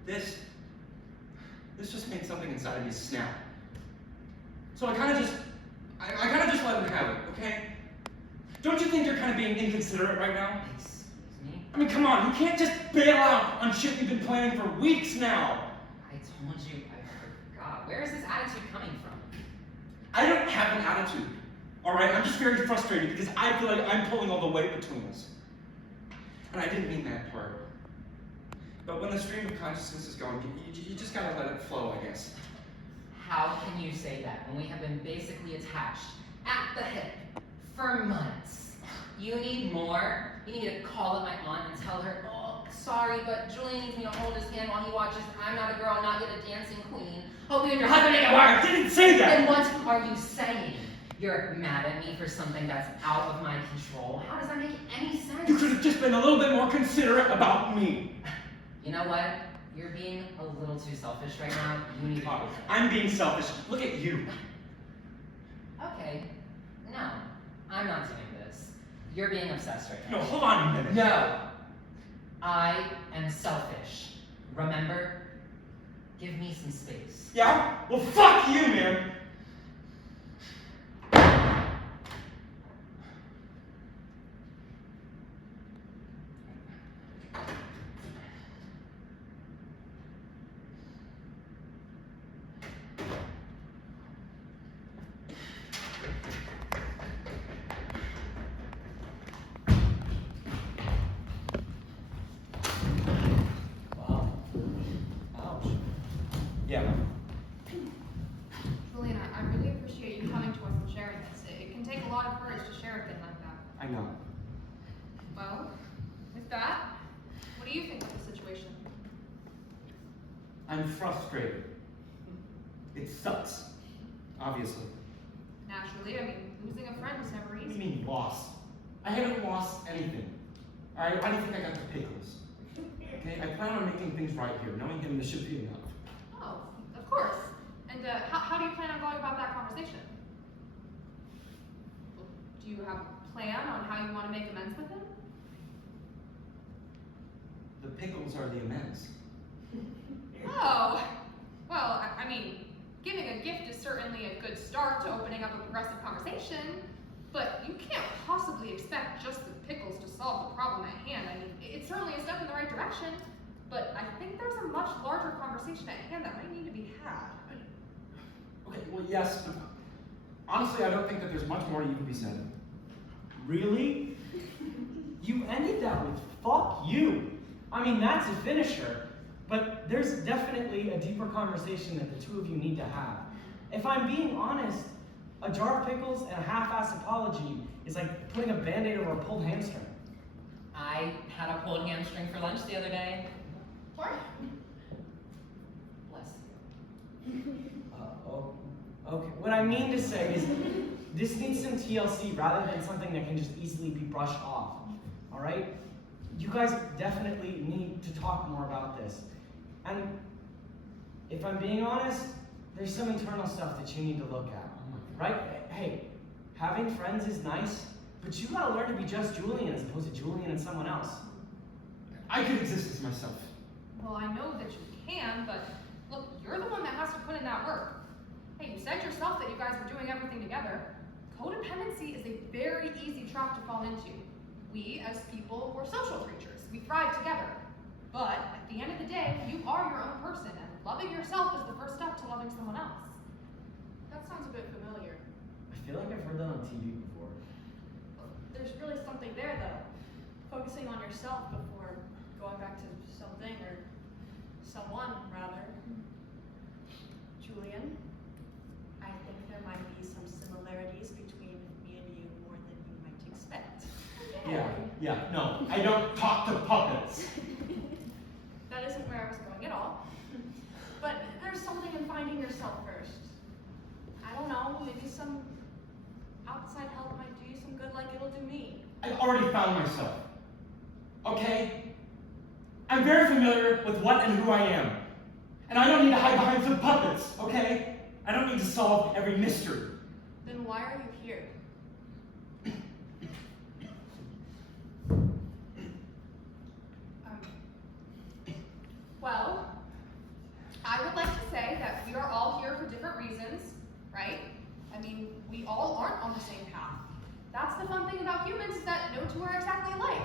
this just made something inside of me snap. So I kind of just let him have it, okay? Don't you think you're kind of being inconsiderate right now? Excuse me? I mean, come on, you can't just bail out on shit we've been planning for weeks now. I told you I forgot. Where is this attitude coming from? I don't have an attitude, all right? I'm just very frustrated because I feel like I'm pulling all the weight between us. And I didn't mean that part. But when the stream of consciousness is going, you just gotta let it flow, I guess. How can you say that when we have been basically attached at the hip for months? You need more? You need me to call up my aunt and tell her, oh, sorry, but Julian needs me to hold his hand while he watches I'm Not a Girl, Not Yet a Dancing Queen. Hope you and your husband make it work! I didn't say that! Then what are you saying? You're mad at me for something that's out of my control? How does that make any sense? You could have just been a little bit more considerate about me. You know what? You're being a little too selfish right now. You need to Oh, I'm being selfish. Look at you. Okay. No, I'm not doing this. You're being obsessed right now. No, hold on a minute. No. I am selfish. Remember? Give me some space. Yeah? Well, fuck you, man. Wow. Ouch. Yeah. Julian, I really appreciate you coming to us and sharing this. It can take a lot of courage to share a thing like that. I know. Well, with that, what do you think of the situation? I'm frustrated. It sucks. Obviously. Naturally, I mean, losing a friend is never What do you easy. mean lost? I haven't lost anything. Alright, I don't think I got the pickles. Okay, I plan on making things right here. Knowing him, this should be enough. Oh, of course. And how do you plan on going about that conversation? Do you have a plan on how you want to make amends with him? The pickles are the amends. Oh, well, I mean, giving a gift is certainly a good start to opening up a progressive conversation, but you can't possibly expect just the pickles to solve the problem at hand. I mean, it's certainly a step in the right direction, but I think there's a much larger conversation at hand that might need to be had. Okay, well, yes, but honestly, I don't think that there's much more you can be said. Really? You ended that with fuck you. I mean, that's a finisher, but there's definitely a deeper conversation that the two of you need to have. If I'm being honest, a jar of pickles and a half-assed apology is like putting a band-aid over a pulled hamstring. I had a pulled hamstring for lunch the other day. What? Bless you. Oh, okay. What I mean to say is, this needs some TLC rather than something that can just easily be brushed off. All right? You guys definitely need to talk more about this. And if I'm being honest, there's some internal stuff that you need to look at. Right? Hey, having friends is nice, but you gotta learn to be just Julian as opposed to Julian and someone else. I could exist as myself. Well, I know that you can, but look, you're the one that has to put in that work. Hey, you said yourself that you guys were doing everything together. Codependency is a very easy trap to fall into. We, as people, we're social creatures. We thrive together. But at the end of the day, you are your own person, and loving yourself is the first step to loving someone else. That sounds a bit familiar. I feel like I've heard that on TV before. There's really something there, though. focusing on yourself before going back to something or someone, rather. Julian, I think there might be some similarities between me and you more than you might expect. Yeah, no, I don't talk to puppets. That isn't where I was going at all. But there's something in finding yourself first. I don't know, maybe some outside help might do you some good like it'll do me. I've already found myself. Okay? I'm very familiar with what and who I am. And I don't need to hide behind some puppets, okay? I don't need to solve every mystery. Then why are you here? Well, I would like to say that we are all here for different reasons, right? I mean, we all aren't on the same path. That's the fun thing about humans is that no two are exactly alike.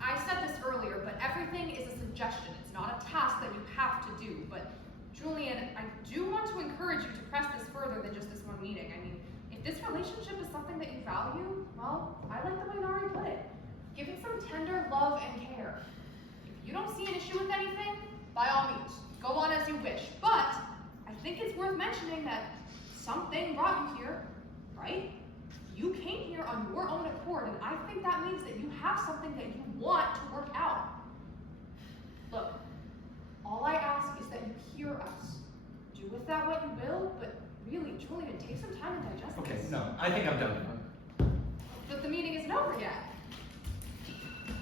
I said this earlier, but everything is a suggestion. It's not a task that you have to do. But Julian, I do want to encourage you to press this further than just this one meeting. I mean, if this relationship is something that you value, well, I like the way Nari put it. Give it some tender love and care. If you don't see an issue with anything, by all means, go on as you wish. But I think it's worth mentioning that something brought you here, right? You came here on your own accord, and I think that means that you have something that you want to work out. Look, all I ask is that you hear us. Do with that what you will, but really, Julian, take some time and digest Okay, this. no, I think I'm done. But the meeting isn't over yet.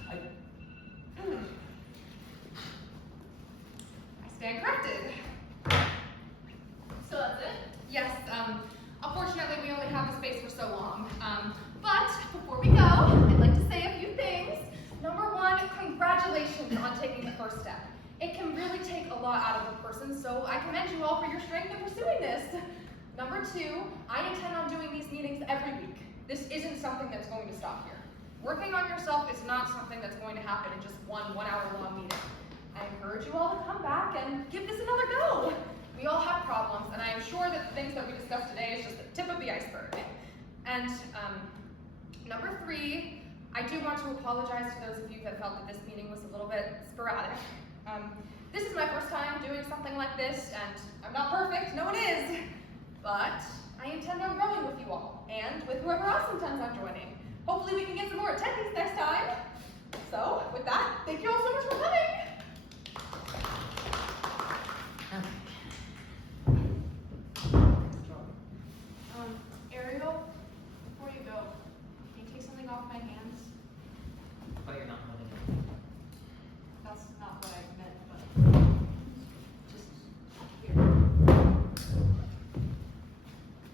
I stand corrected. So that's it? Yes, unfortunately we only have the space for so long. But before we go, I'd like to say a few things. Number one, congratulations on taking the first step. It can really take a lot out of a person, so I commend you all for your strength in pursuing this. Number two, I intend on doing these meetings every week. This isn't something that's going to stop here. Working on yourself is not something that's going to happen in just one hour-long meeting. I encourage you all to come back and give this another go. We all have problems, and I am sure that the things that we discussed today is just the tip of the iceberg. And number three, I do want to apologize to those of you that felt that this meeting was a little bit sporadic. This is my first time doing something like this, and I'm not perfect, no one is. But I intend on growing with you all, and with whoever else intends on joining. Hopefully we can get some more attendees next time. So, with that, thank you all so much for coming. Ariel, before you go, can you take something off my hands? But you're not holding it. That's not what I meant, but just here.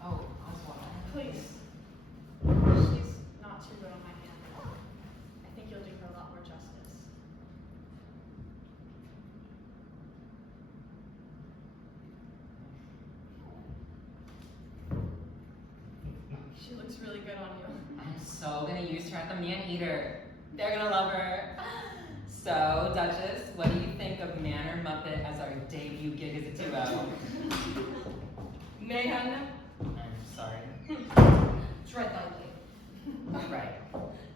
Oh, Oswald. Please. She's not too good on my hand. I think you'll do her a lot more justice. She looks really good on you. I'm so gonna use her at the Man Eater. They're gonna love her. So, Duchess, what do you think of Man or Muppet as our debut gig as a duo? Man, I'm sorry. tread lightly. Right.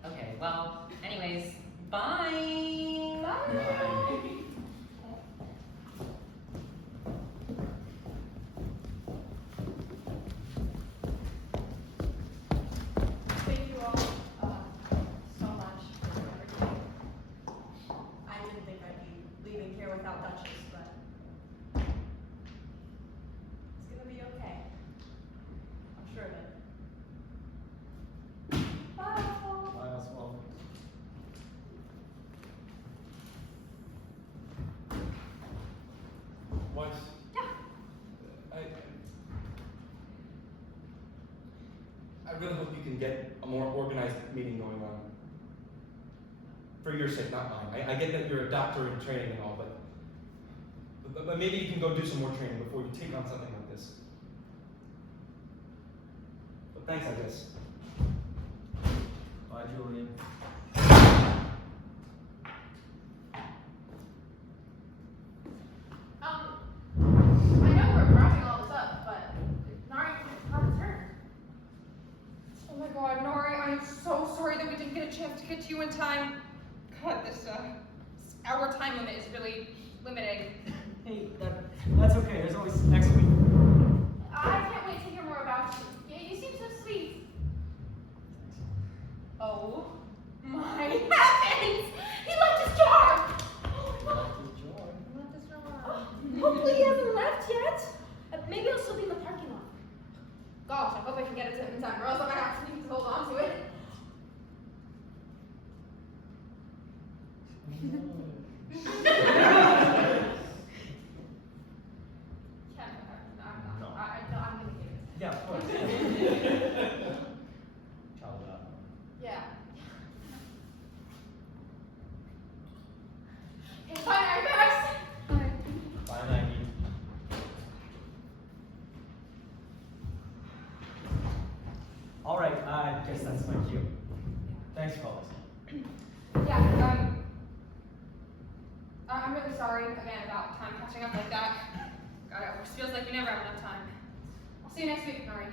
Okay, well, anyways, bye! Bye. Thank you all so much for everything. I didn't think I'd be leaving here without Duchess, but it's gonna be okay. I'm sure of it. Bye. Bye, Oswald. Weiss? Yeah. I really hope you can get a more organized meeting going on. For your sake, not mine. I get that you're a doctor in training and all, but maybe you can go do some more training before you take on something like this. But thanks, I guess. Bye, Julian. I know we're wrapping all this up, but Nari, it's not a turn. Oh my god, Nari, I am so sorry that we didn't get a chance to get to you in time. God, our time limit is really limiting. Hey, that's okay. There's always next week. I can't wait to hear more about you. Yeah, you seem so sweet. Oh my heavens! He left his jar! Hopefully he hasn't left yet. Maybe he'll still be in the parking lot. Gosh, I hope I can get it to him in time, or else I might have to need to hold on to it. I'm gonna get it. Yeah, of course. Child up. Yeah. Okay, bye, Nari, bye. Bye, Maggie. All right, I guess that's my cue. Thanks for all this. Yeah, I'm really sorry again about time catching up like that. God, it just feels like we never have enough time. I'll see you next week, Nari.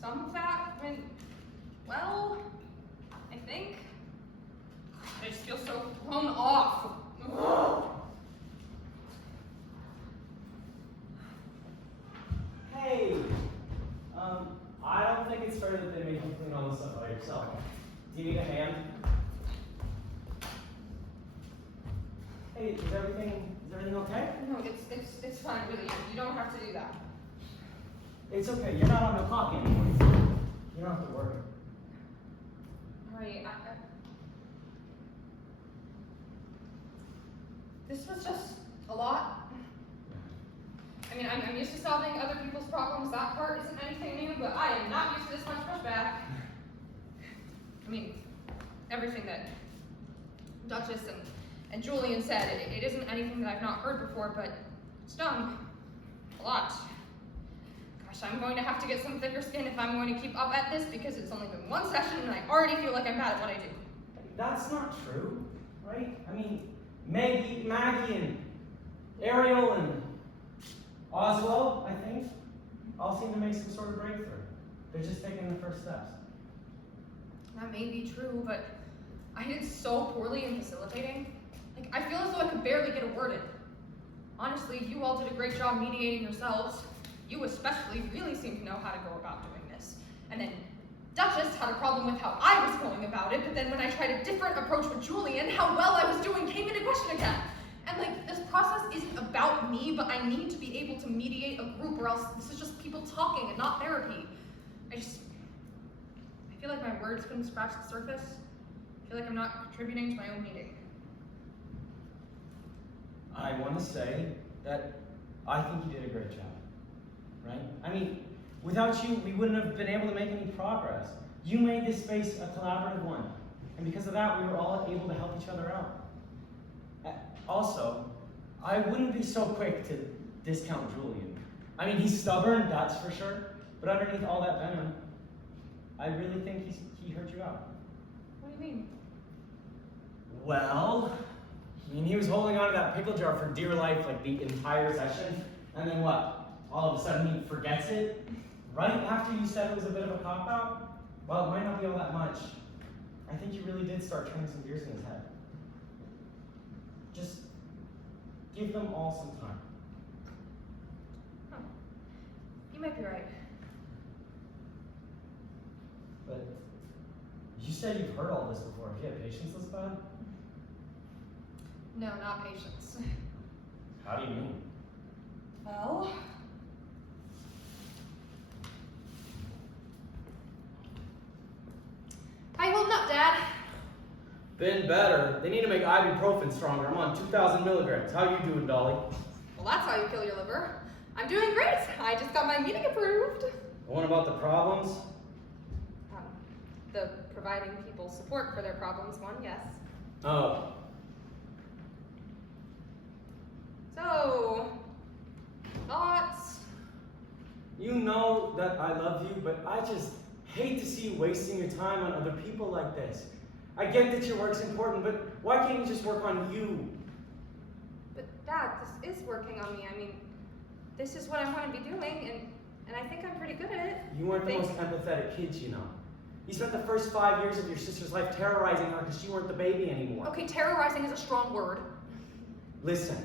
Some of that went well, I think. I just feel so thrown off. Ugh. Hey, I don't think it's fair that they make you clean all this up by yourself. Do you need a hand? Hey, is everything okay? No, it's fine, really. You don't have to do that. It's okay. You're not on the clock anymore. You don't have to worry. Nari, this was just a lot. I mean, I'm used to solving other people's problems. That part isn't anything new, but I am not used to this much pushback. I mean, everything that Duchess and Julian said, it isn't anything that I've not heard before, but it's done a lot. Gosh, I'm going to have to get some thicker skin if I'm going to keep up at this, because it's only been one session and I already feel like I'm bad at what I do. That's not true, right? I mean, Maggie and Ariel and Oswald, I think, all seem to make some sort of breakthrough. They're just taking the first steps. That may be true, but I did so poorly in facilitating. Like, I feel as though I could barely get a word in. Honestly, you all did a great job mediating yourselves. You especially really seem to know how to go about doing this. And then Duchess had a problem with how I was going about it, but then when I tried a different approach with Julian, how well I was doing came into question again. And like, this process isn't about me, but I need to be able to mediate a group, or else this is just people talking and not therapy. I feel like my words couldn't scratch the surface. I feel like I'm not contributing to my own meeting. I want to say that I think you did a great job, right? I mean, without you, we wouldn't have been able to make any progress. You made this space a collaborative one, and because of that, we were all able to help each other out. Also, I wouldn't be so quick to discount Julian. I mean, he's stubborn, that's for sure, but underneath all that venom, I really think he hurt you out. What do you mean? Well, I mean, he was holding on to that pickle jar for dear life like the entire session, and then what? All of a sudden he forgets it? Right after you said it was a bit of a cop-out? Well, it might not be all that much. I think you really did start turning some gears in his head. Just give them all some time. Huh. You might be right. But you said you've heard all this before. Have you had patience this bad? No, not patience. How do you mean? Well... How you holding up, Dad? Been better. They need to make ibuprofen stronger. I'm on 2,000 milligrams. How you doing, Dolly? Well, that's how you kill your liver. I'm doing great. I just got my meeting approved. The one about the problems? The providing people support for their problems one, yes. Oh. So, thoughts? You know that I love you, but I just hate to see you wasting your time on other people like this. I get that your work's important, but Why can't you just work on you? But Dad, this is working on me. I mean, this is what I want to be doing, and I think I'm pretty good at it. You weren't the most empathetic kids, you know. You spent the first 5 years of your sister's life terrorizing her because she weren't the baby anymore. Okay, terrorizing is a strong word. Listen,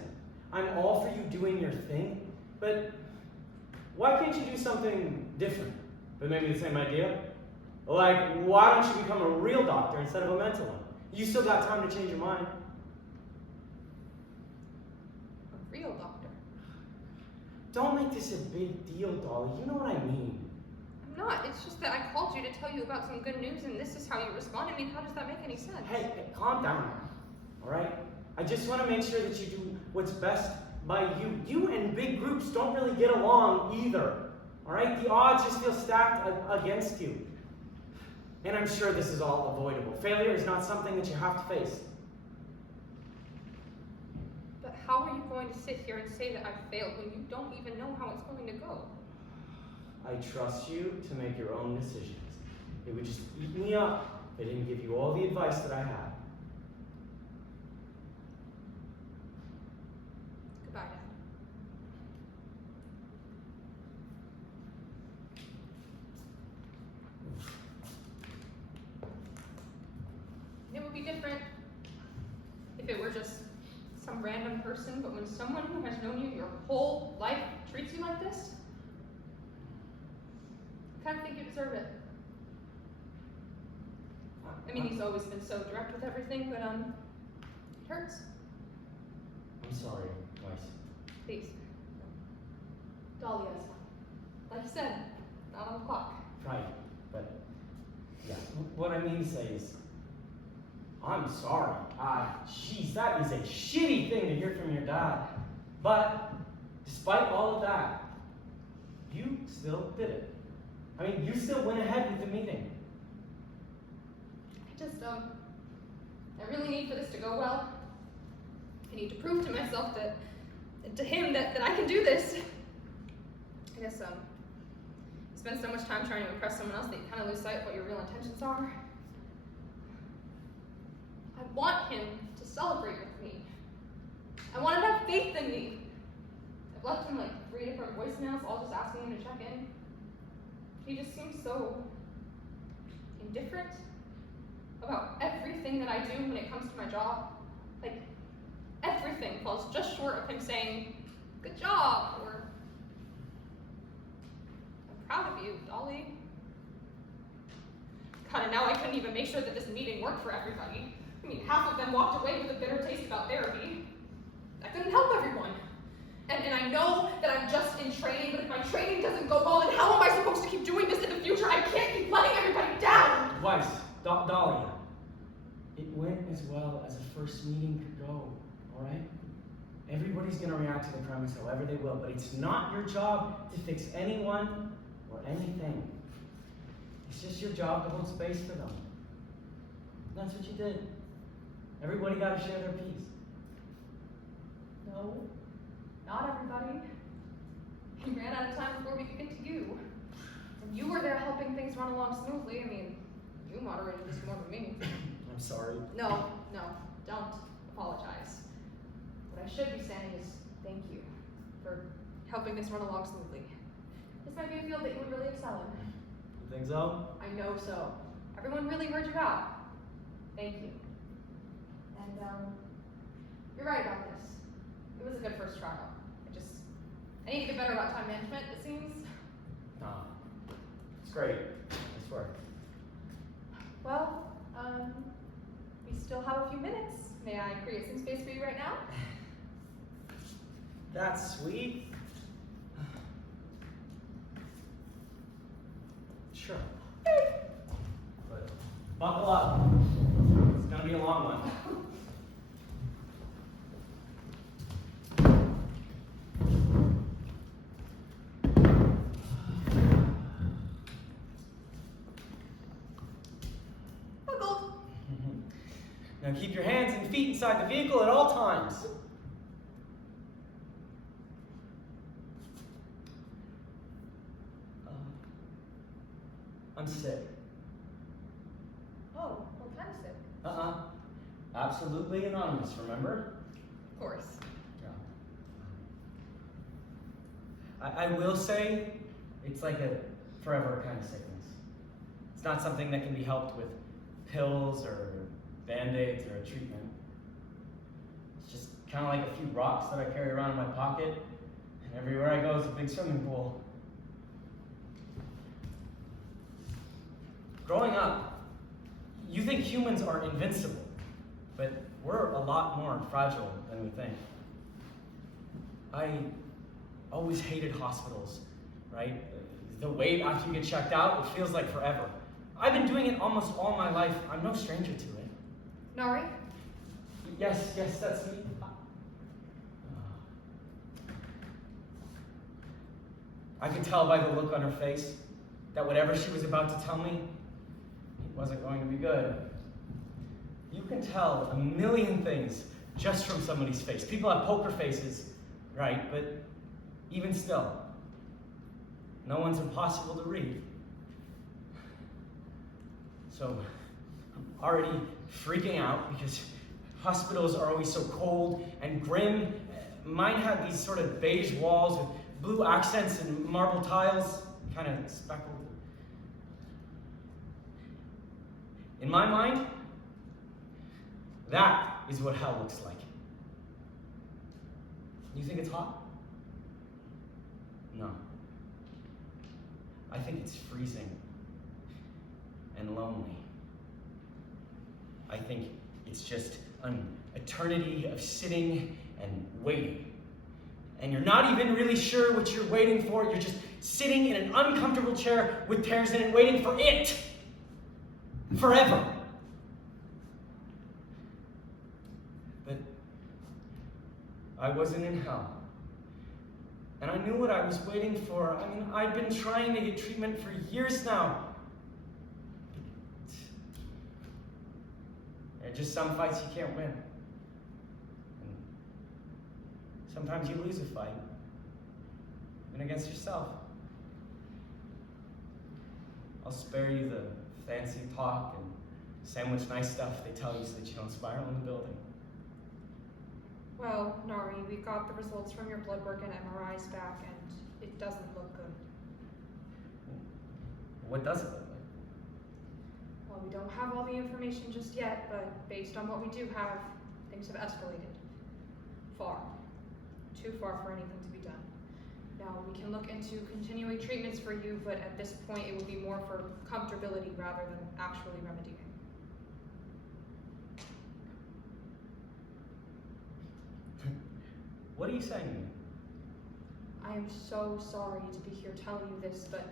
I'm all for you doing your thing, but why can't you do something different? But maybe the same idea? Like, why don't you become a real doctor instead of a mental one? You still got time to change your mind. A real doctor. Don't make this a big deal, Dolly. You know what I mean. I'm not. It's just that I called you to tell you about some good news, and this is how you respond. I mean, how does that make any sense? Hey, calm down, all right? I just want to make sure that you do what's best by you. You and big groups don't really get along either, all right? The odds just feel stacked against you. And I'm sure this is all avoidable. Failure is not something that you have to face. But how are you going to sit here and say that I failed when you don't even know how it's going to go? I trust you to make your own decisions. It would just eat me up if I didn't give you all the advice that I had. Goodbye, Dad. It would be different if it were just some random person, but when someone who has known you your whole life treats you like this, I kind of think you deserve it. I mean, he's always been so direct with everything, but it hurts. I'm sorry, Weiss. Please. Dahlia is fine. Like you said, not on the clock. Right, but yeah, what I mean to say is, I'm sorry. Jeez, that is a shitty thing to hear from your dad. But despite all of that, you still did it. I mean, you still went ahead with the meeting. I just, I really need for this to go well. I need to prove to myself that, to him, that I can do this. I guess, you spend so much time trying to impress someone else that you kind of lose sight of what your real intentions are. I want him to celebrate with me. I want him to have faith in me. I've left him like 3 different voicemails, all just asking him to check in. He just seems so indifferent about everything that I do when it comes to my job. Like, everything falls just short of him saying, "Good job," or "I'm proud of you, Dolly." God, and now I couldn't even make sure that this meeting worked for everybody. I mean, half of them walked away with a bitter taste about therapy. I couldn't help everyone. And I know that I'm just in training, but if my training doesn't go well, then how am I supposed to keep doing this in the future? I can't keep letting everybody down! Weiss, Dahlia, it went as well as a first meeting could go, all right? Everybody's gonna react to the premise however they will, but it's not your job to fix anyone or anything. It's just your job to hold space for them. And that's what you did. Everybody got to share their piece. No, not everybody. We ran out of time before we could get to you. And you were there helping things run along smoothly. I mean, you moderated this more than me. I'm sorry. No, don't apologize. What I should be saying is thank you for helping this run along smoothly. This might be a field that you would really excel in. You think so? I know so. Everyone really heard you out. Thank you. And, you're right about this. It was a good first trial. I need to get better about time management, it seems. No. It's great. Nice work. Well, we still have a few minutes. May I create some space for you right now? That's sweet. Sure. But buckle up. It's gonna be a long one. Now keep your hands and feet inside the vehicle at all times. I'm sick. Oh, what kind of sick? absolutely anonymous, remember? Of course. Yeah. I will say, it's like a forever kind of sickness. It's not something that can be helped with pills or band-aids or a treatment. It's just kind of like a few rocks that I carry around in my pocket, and everywhere I go is a big swimming pool. Growing up, you think humans are invincible, but we're a lot more fragile than we think. I always hated hospitals, right? The wait after you get checked out, it feels like forever. I've been doing it almost all my life. I'm no stranger to it. Nari? Yes, that's me. I could tell by the look on her face that whatever she was about to tell me, it wasn't going to be good. You can tell a million things just from somebody's face. People have poker faces, right? But even still, no one's impossible to read. So I'm already freaking out because hospitals are always so cold and grim. Mine had these sort of beige walls with blue accents and marble tiles, kind of speckled. In my mind, that is what hell looks like. You think it's hot? No. I think it's freezing and lonely. I think it's just an eternity of sitting and waiting. And you're not even really sure what you're waiting for. You're just sitting in an uncomfortable chair with tears in it, waiting for it. Forever. But I wasn't in hell. And I knew what I was waiting for. I mean, I'd been trying to get treatment for years now. There are just some fights you can't win. And sometimes you lose a fight, even against yourself. I'll spare you the fancy talk and sandwich nice stuff they tell you so that you don't spiral in the building. Well, Nari, we got the results from your blood work and MRIs back, and it doesn't look good. What does it look like? Well, we don't have all the information just yet, but based on what we do have, things have escalated. Far. Too far for anything to be done. Now, we can look into continuing treatments for you, but at this point it would be more for comfortability rather than actually remedying. What are you saying to me? I am so sorry to be here telling you this, but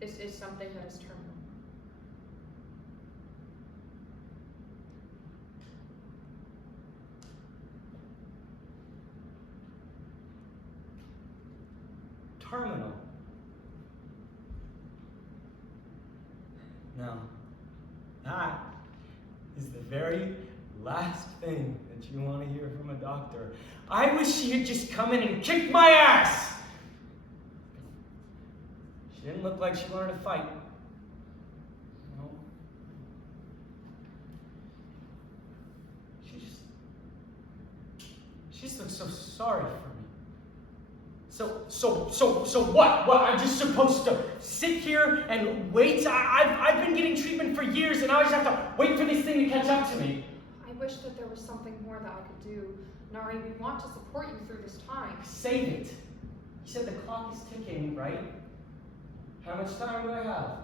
this is something that is terminal. Terminal. Now, that is the very last thing that you want to hear from a doctor. I wish she had just come in and kicked my ass! She didn't look like she wanted to fight. No. She just looked so sorry for me. So what? What, I'm just supposed to sit here and wait? I've been getting treatment for years and now I just have to wait for this thing to catch up to me. I wish that there was something more that I could do. Nari, we want to support you through this time. Save it. You said the clock is ticking, right? How much time do I have?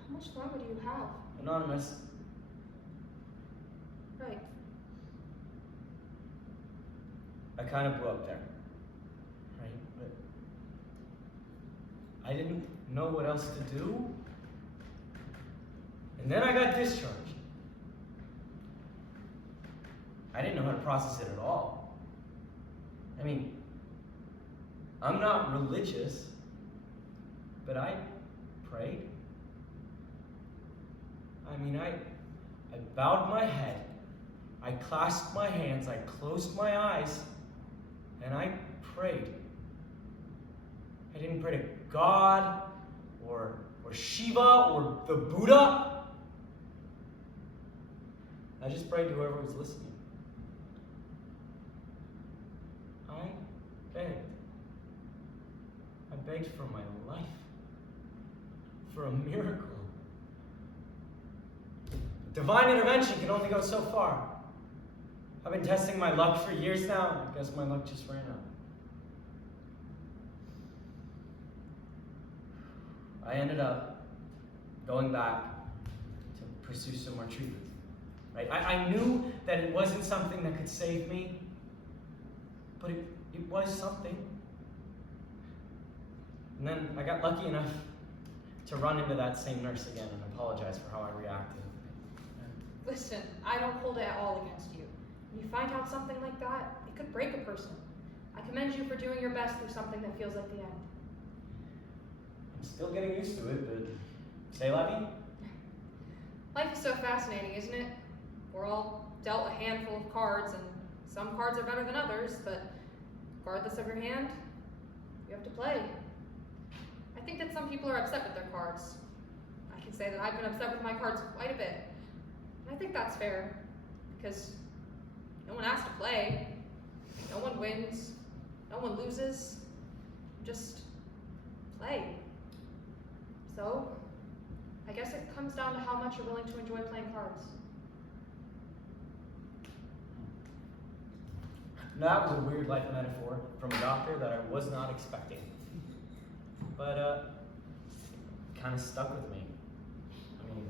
How much longer do you have? Anonymous. Right. I kind of blew up there, right? But I didn't know what else to do. And then I got discharged. I didn't know how to process it at all. I mean, I'm not religious, but I prayed. I mean, I bowed my head, I clasped my hands, I closed my eyes, and I prayed. I didn't pray to God, or Shiva, or the Buddha. I just prayed to whoever was listening. I begged. I begged for my life. For a miracle. Divine intervention can only go so far. I've been testing my luck for years now. I guess my luck just ran out. I ended up going back to pursue some more treatment. Right? I knew that it wasn't something that could save me, but it was something. And then I got lucky enough to run into that same nurse again and apologize for how I reacted. Listen, I don't hold it at all against you. When you find out something like that, it could break a person. I commend you for doing your best through something that feels like the end. I'm still getting used to it, but say la vie? Life is so fascinating, isn't it? We're all dealt a handful of cards, and some cards are better than others, but regardless of your hand, you have to play. I think that some people are upset with their cards. I can say that I've been upset with my cards quite a bit. And I think that's fair, because no one has to play. No one wins. No one loses. Just play. So, I guess it comes down to how much you're willing to enjoy playing cards. That was a weird life metaphor from a doctor that I was not expecting. But, kind of stuck with me. I mean,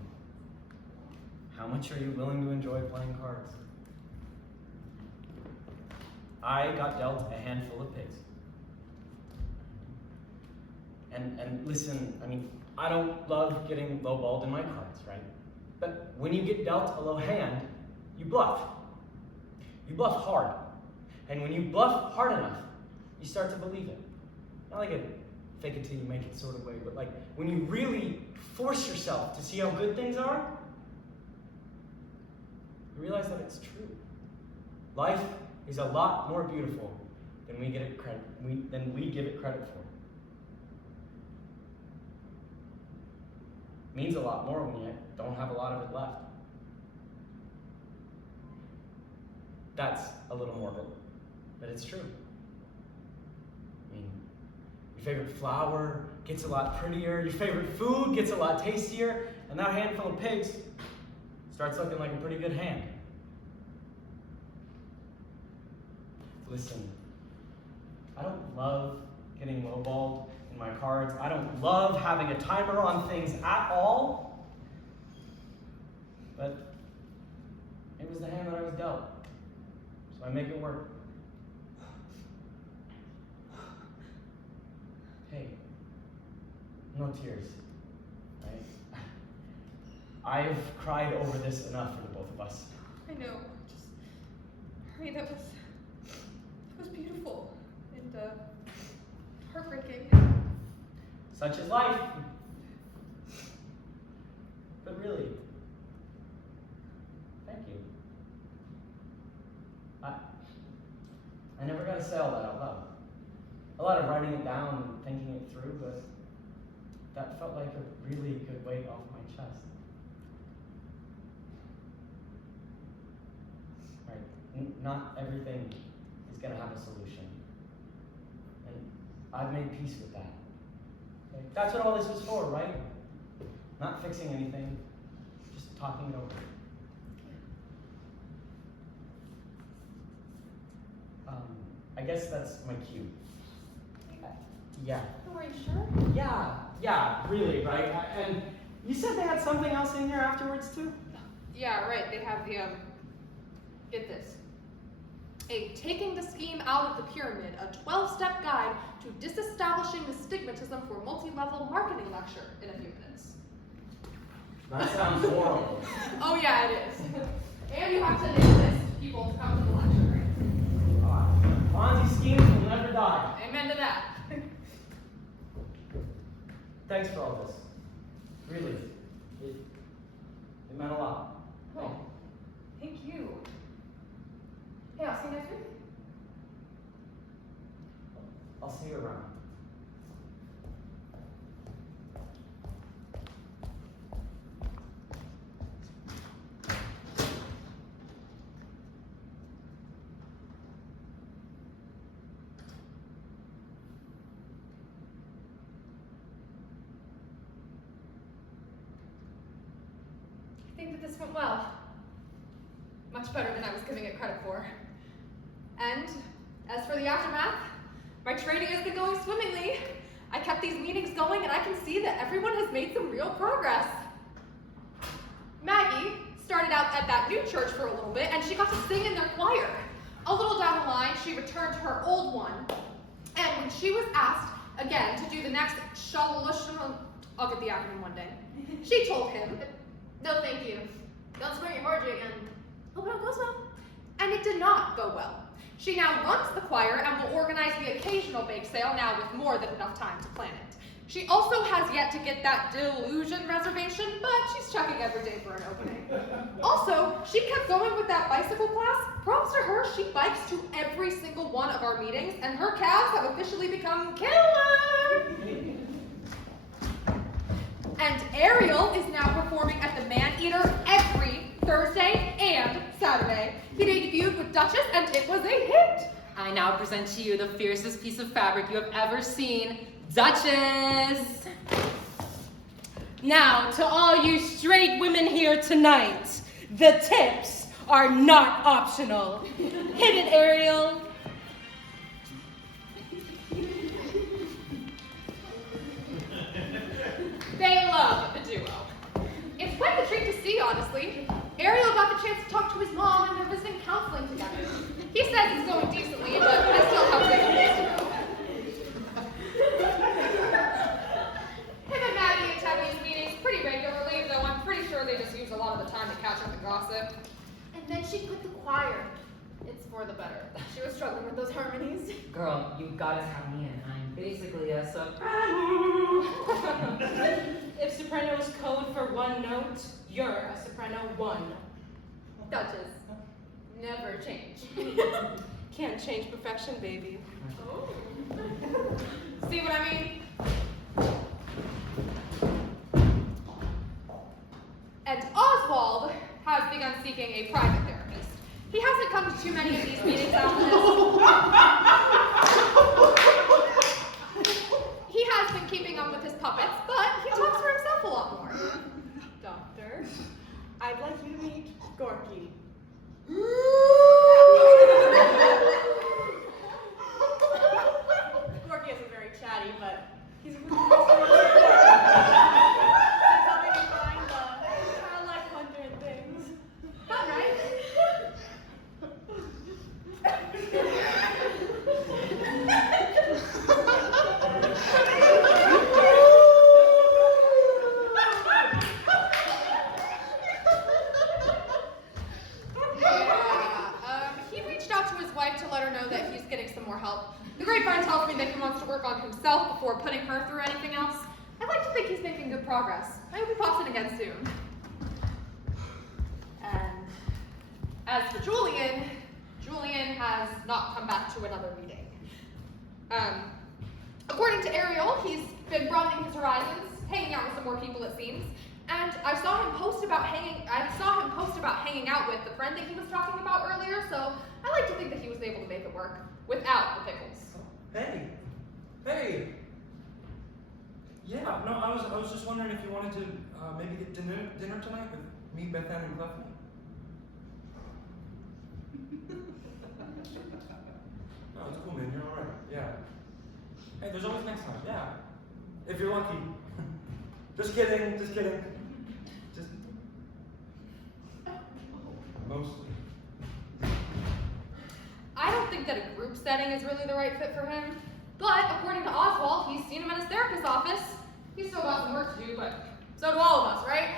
how much are you willing to enjoy playing cards? I got dealt a handful of pigs. And listen, I mean, I don't love getting lowballed in my cards, right? But when you get dealt a low hand, you bluff. You bluff hard. And when you bluff hard enough, you start to believe it. Not like a fake it till you make it sort of way, but like when you really force yourself to see how good things are, you realize that it's true. Life is a lot more beautiful than we give it credit for. It means a lot more when you don't have a lot of it left. That's a little morbid, but it's true. I mean, your favorite flower gets a lot prettier, your favorite food gets a lot tastier, and that handful of pigs starts looking like a pretty good hand. Listen, I don't love getting lowballed in my cards. I don't love having a timer on things at all. But it was the hand that I was dealt. So I make it work. Hey, no tears, right? I've cried over this enough for the both of us. I know. That was beautiful and heartbreaking. Such is life. But really, thank you. I never got to say all that out loud. A lot of writing it down and thinking it through, but that felt like a really good weight off my chest. Right? Not everything is going to have a solution. And I've made peace with that. Okay? That's what all this was for, right? Not fixing anything, just talking it over. I guess that's my cue. Yeah. Oh, are you sure? Yeah, really, right? And you said they had something else in here afterwards, too? Yeah, right. They have the, get this. A Taking the Scheme Out of the Pyramid, a 12-step guide to disestablishing the stigmatism for multi-level marketing lecture in a few minutes. That sounds horrible. Oh yeah, it is. And you have to enlist people to come to the lecture. Ponzi schemes will never die. Amen to that. Thanks for all this. Really. It meant a lot. Oh, thank you. Hey, I'll see you next week. I'll see you around. went well. Much better than I was giving it credit for. And as for the aftermath, my training has been going swimmingly. I kept these meetings going and I can see that everyone has made some real progress. Maggie started out at that new church for a little bit and she got to sing in their choir. A little down the line, she returned to her old one. And when she was asked again to do the next I'll get the acronym one day. She told him, no thank you. Don't swear your orgy again. Hope it all goes well. And it did not go well. She now runs the choir and will organize the occasional bake sale now with more than enough time to plan it. She also has yet to get that delusion reservation, but she's checking every day for an opening. Also, she kept going with that bicycle class. Props to her, she bikes to every single one of our meetings, and her calves have officially become killer! And Ariel is now performing at the Man-Eater every Thursday and Saturday. He debuted with Duchess, and it was a hit! I now present to you the fiercest piece of fabric you have ever seen, Duchess! Now, to all you straight women here tonight, the tips are not optional. Hit it, Ariel. They love the duo. It's quite the treat to see, honestly. Ariel got the chance to talk to his mom and they're visiting counseling together. He says it's going decently, but I still have some ways to go. Him and Maggie attend these meetings pretty regularly, though I'm pretty sure they just use a lot of the time to catch up and gossip. And then she quit the choir. It's for the better. She was struggling with those harmonies. Girl, you gotta have me in. I'm basically a soprano. If soprano is code for one note, you're a soprano 1. Duchess. Never change. Can't change perfection, baby. Oh. See what I mean? And Oswald has begun seeking a private therapist. He hasn't come to too many of these meetings after this. He has been keeping up with his puppets, but he talks for himself a lot more. Doctor, I'd like you to meet Gorky. Gorky isn't very chatty, but he's really something to find kind of like Hunter and things. Fun, right? He reached out to his wife to let her know that he's getting some more help. The grapevine tells me that he wants to work on himself before putting her through anything else. I'd like to think he's making good progress. I hope he pops in again soon. And as for Julian, Julian has not come back to another meeting. According to Ariel, he's been broadening his horizons, hanging out with some more people it seems. And I saw him post about hanging out with the friend that he was talking about earlier, so I like to think that he was able to make it work without the pickles. Hey, hey. Yeah, no, I was just wondering if you wanted to maybe get dinner tonight with me, Beth Ann, and Clefney. No, it's cool, man. You're all right. Yeah. Hey, there's always next time. Yeah. If you're lucky. Just kidding. Just kidding. Just mostly. I don't think that a group setting is really the right fit for him, but according to Oswald, he's seen him in his therapist's office. He's still got some work to do, but so do all of us, right?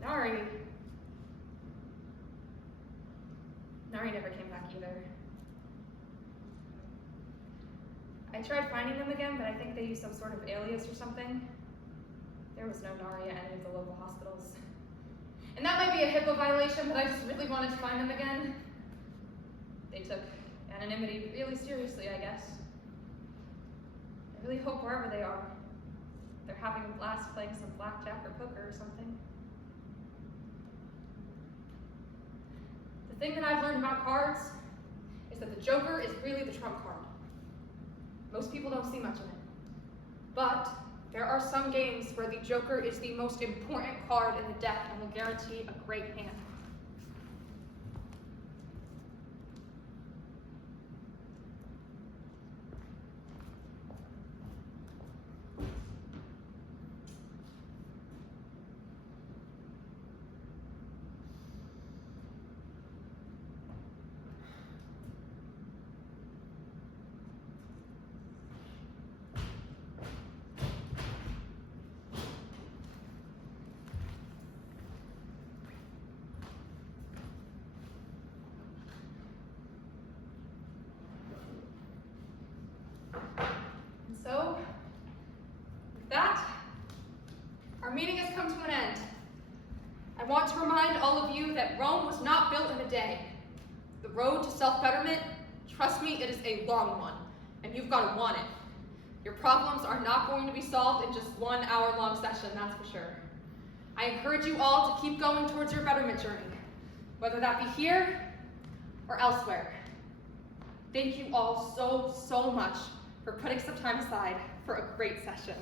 Nari never came back either. I tried finding them again, but I think they used some sort of alias or something. There was no Nari at any of the local hospitals. And that might be a HIPAA violation, but I just really wanted to find them again. They took anonymity really seriously, I guess. I really hope wherever they are, they're having a blast playing some blackjack or poker or something. The thing that I've learned about cards is that the Joker is really the trump card. Most people don't see much in it. But there are some games where the Joker is the most important card in the deck and will guarantee a great hand. And so, with that, our meeting has come to an end. I want to remind all of you that Rome was not built in a day. The road to self-betterment, trust me, it is a long one, and you've got to want it. Your problems are not going to be solved in just 1 hour-long session, that's for sure. I encourage you all to keep going towards your betterment journey, whether that be here or elsewhere. Thank you all so much for putting some time aside for a great session.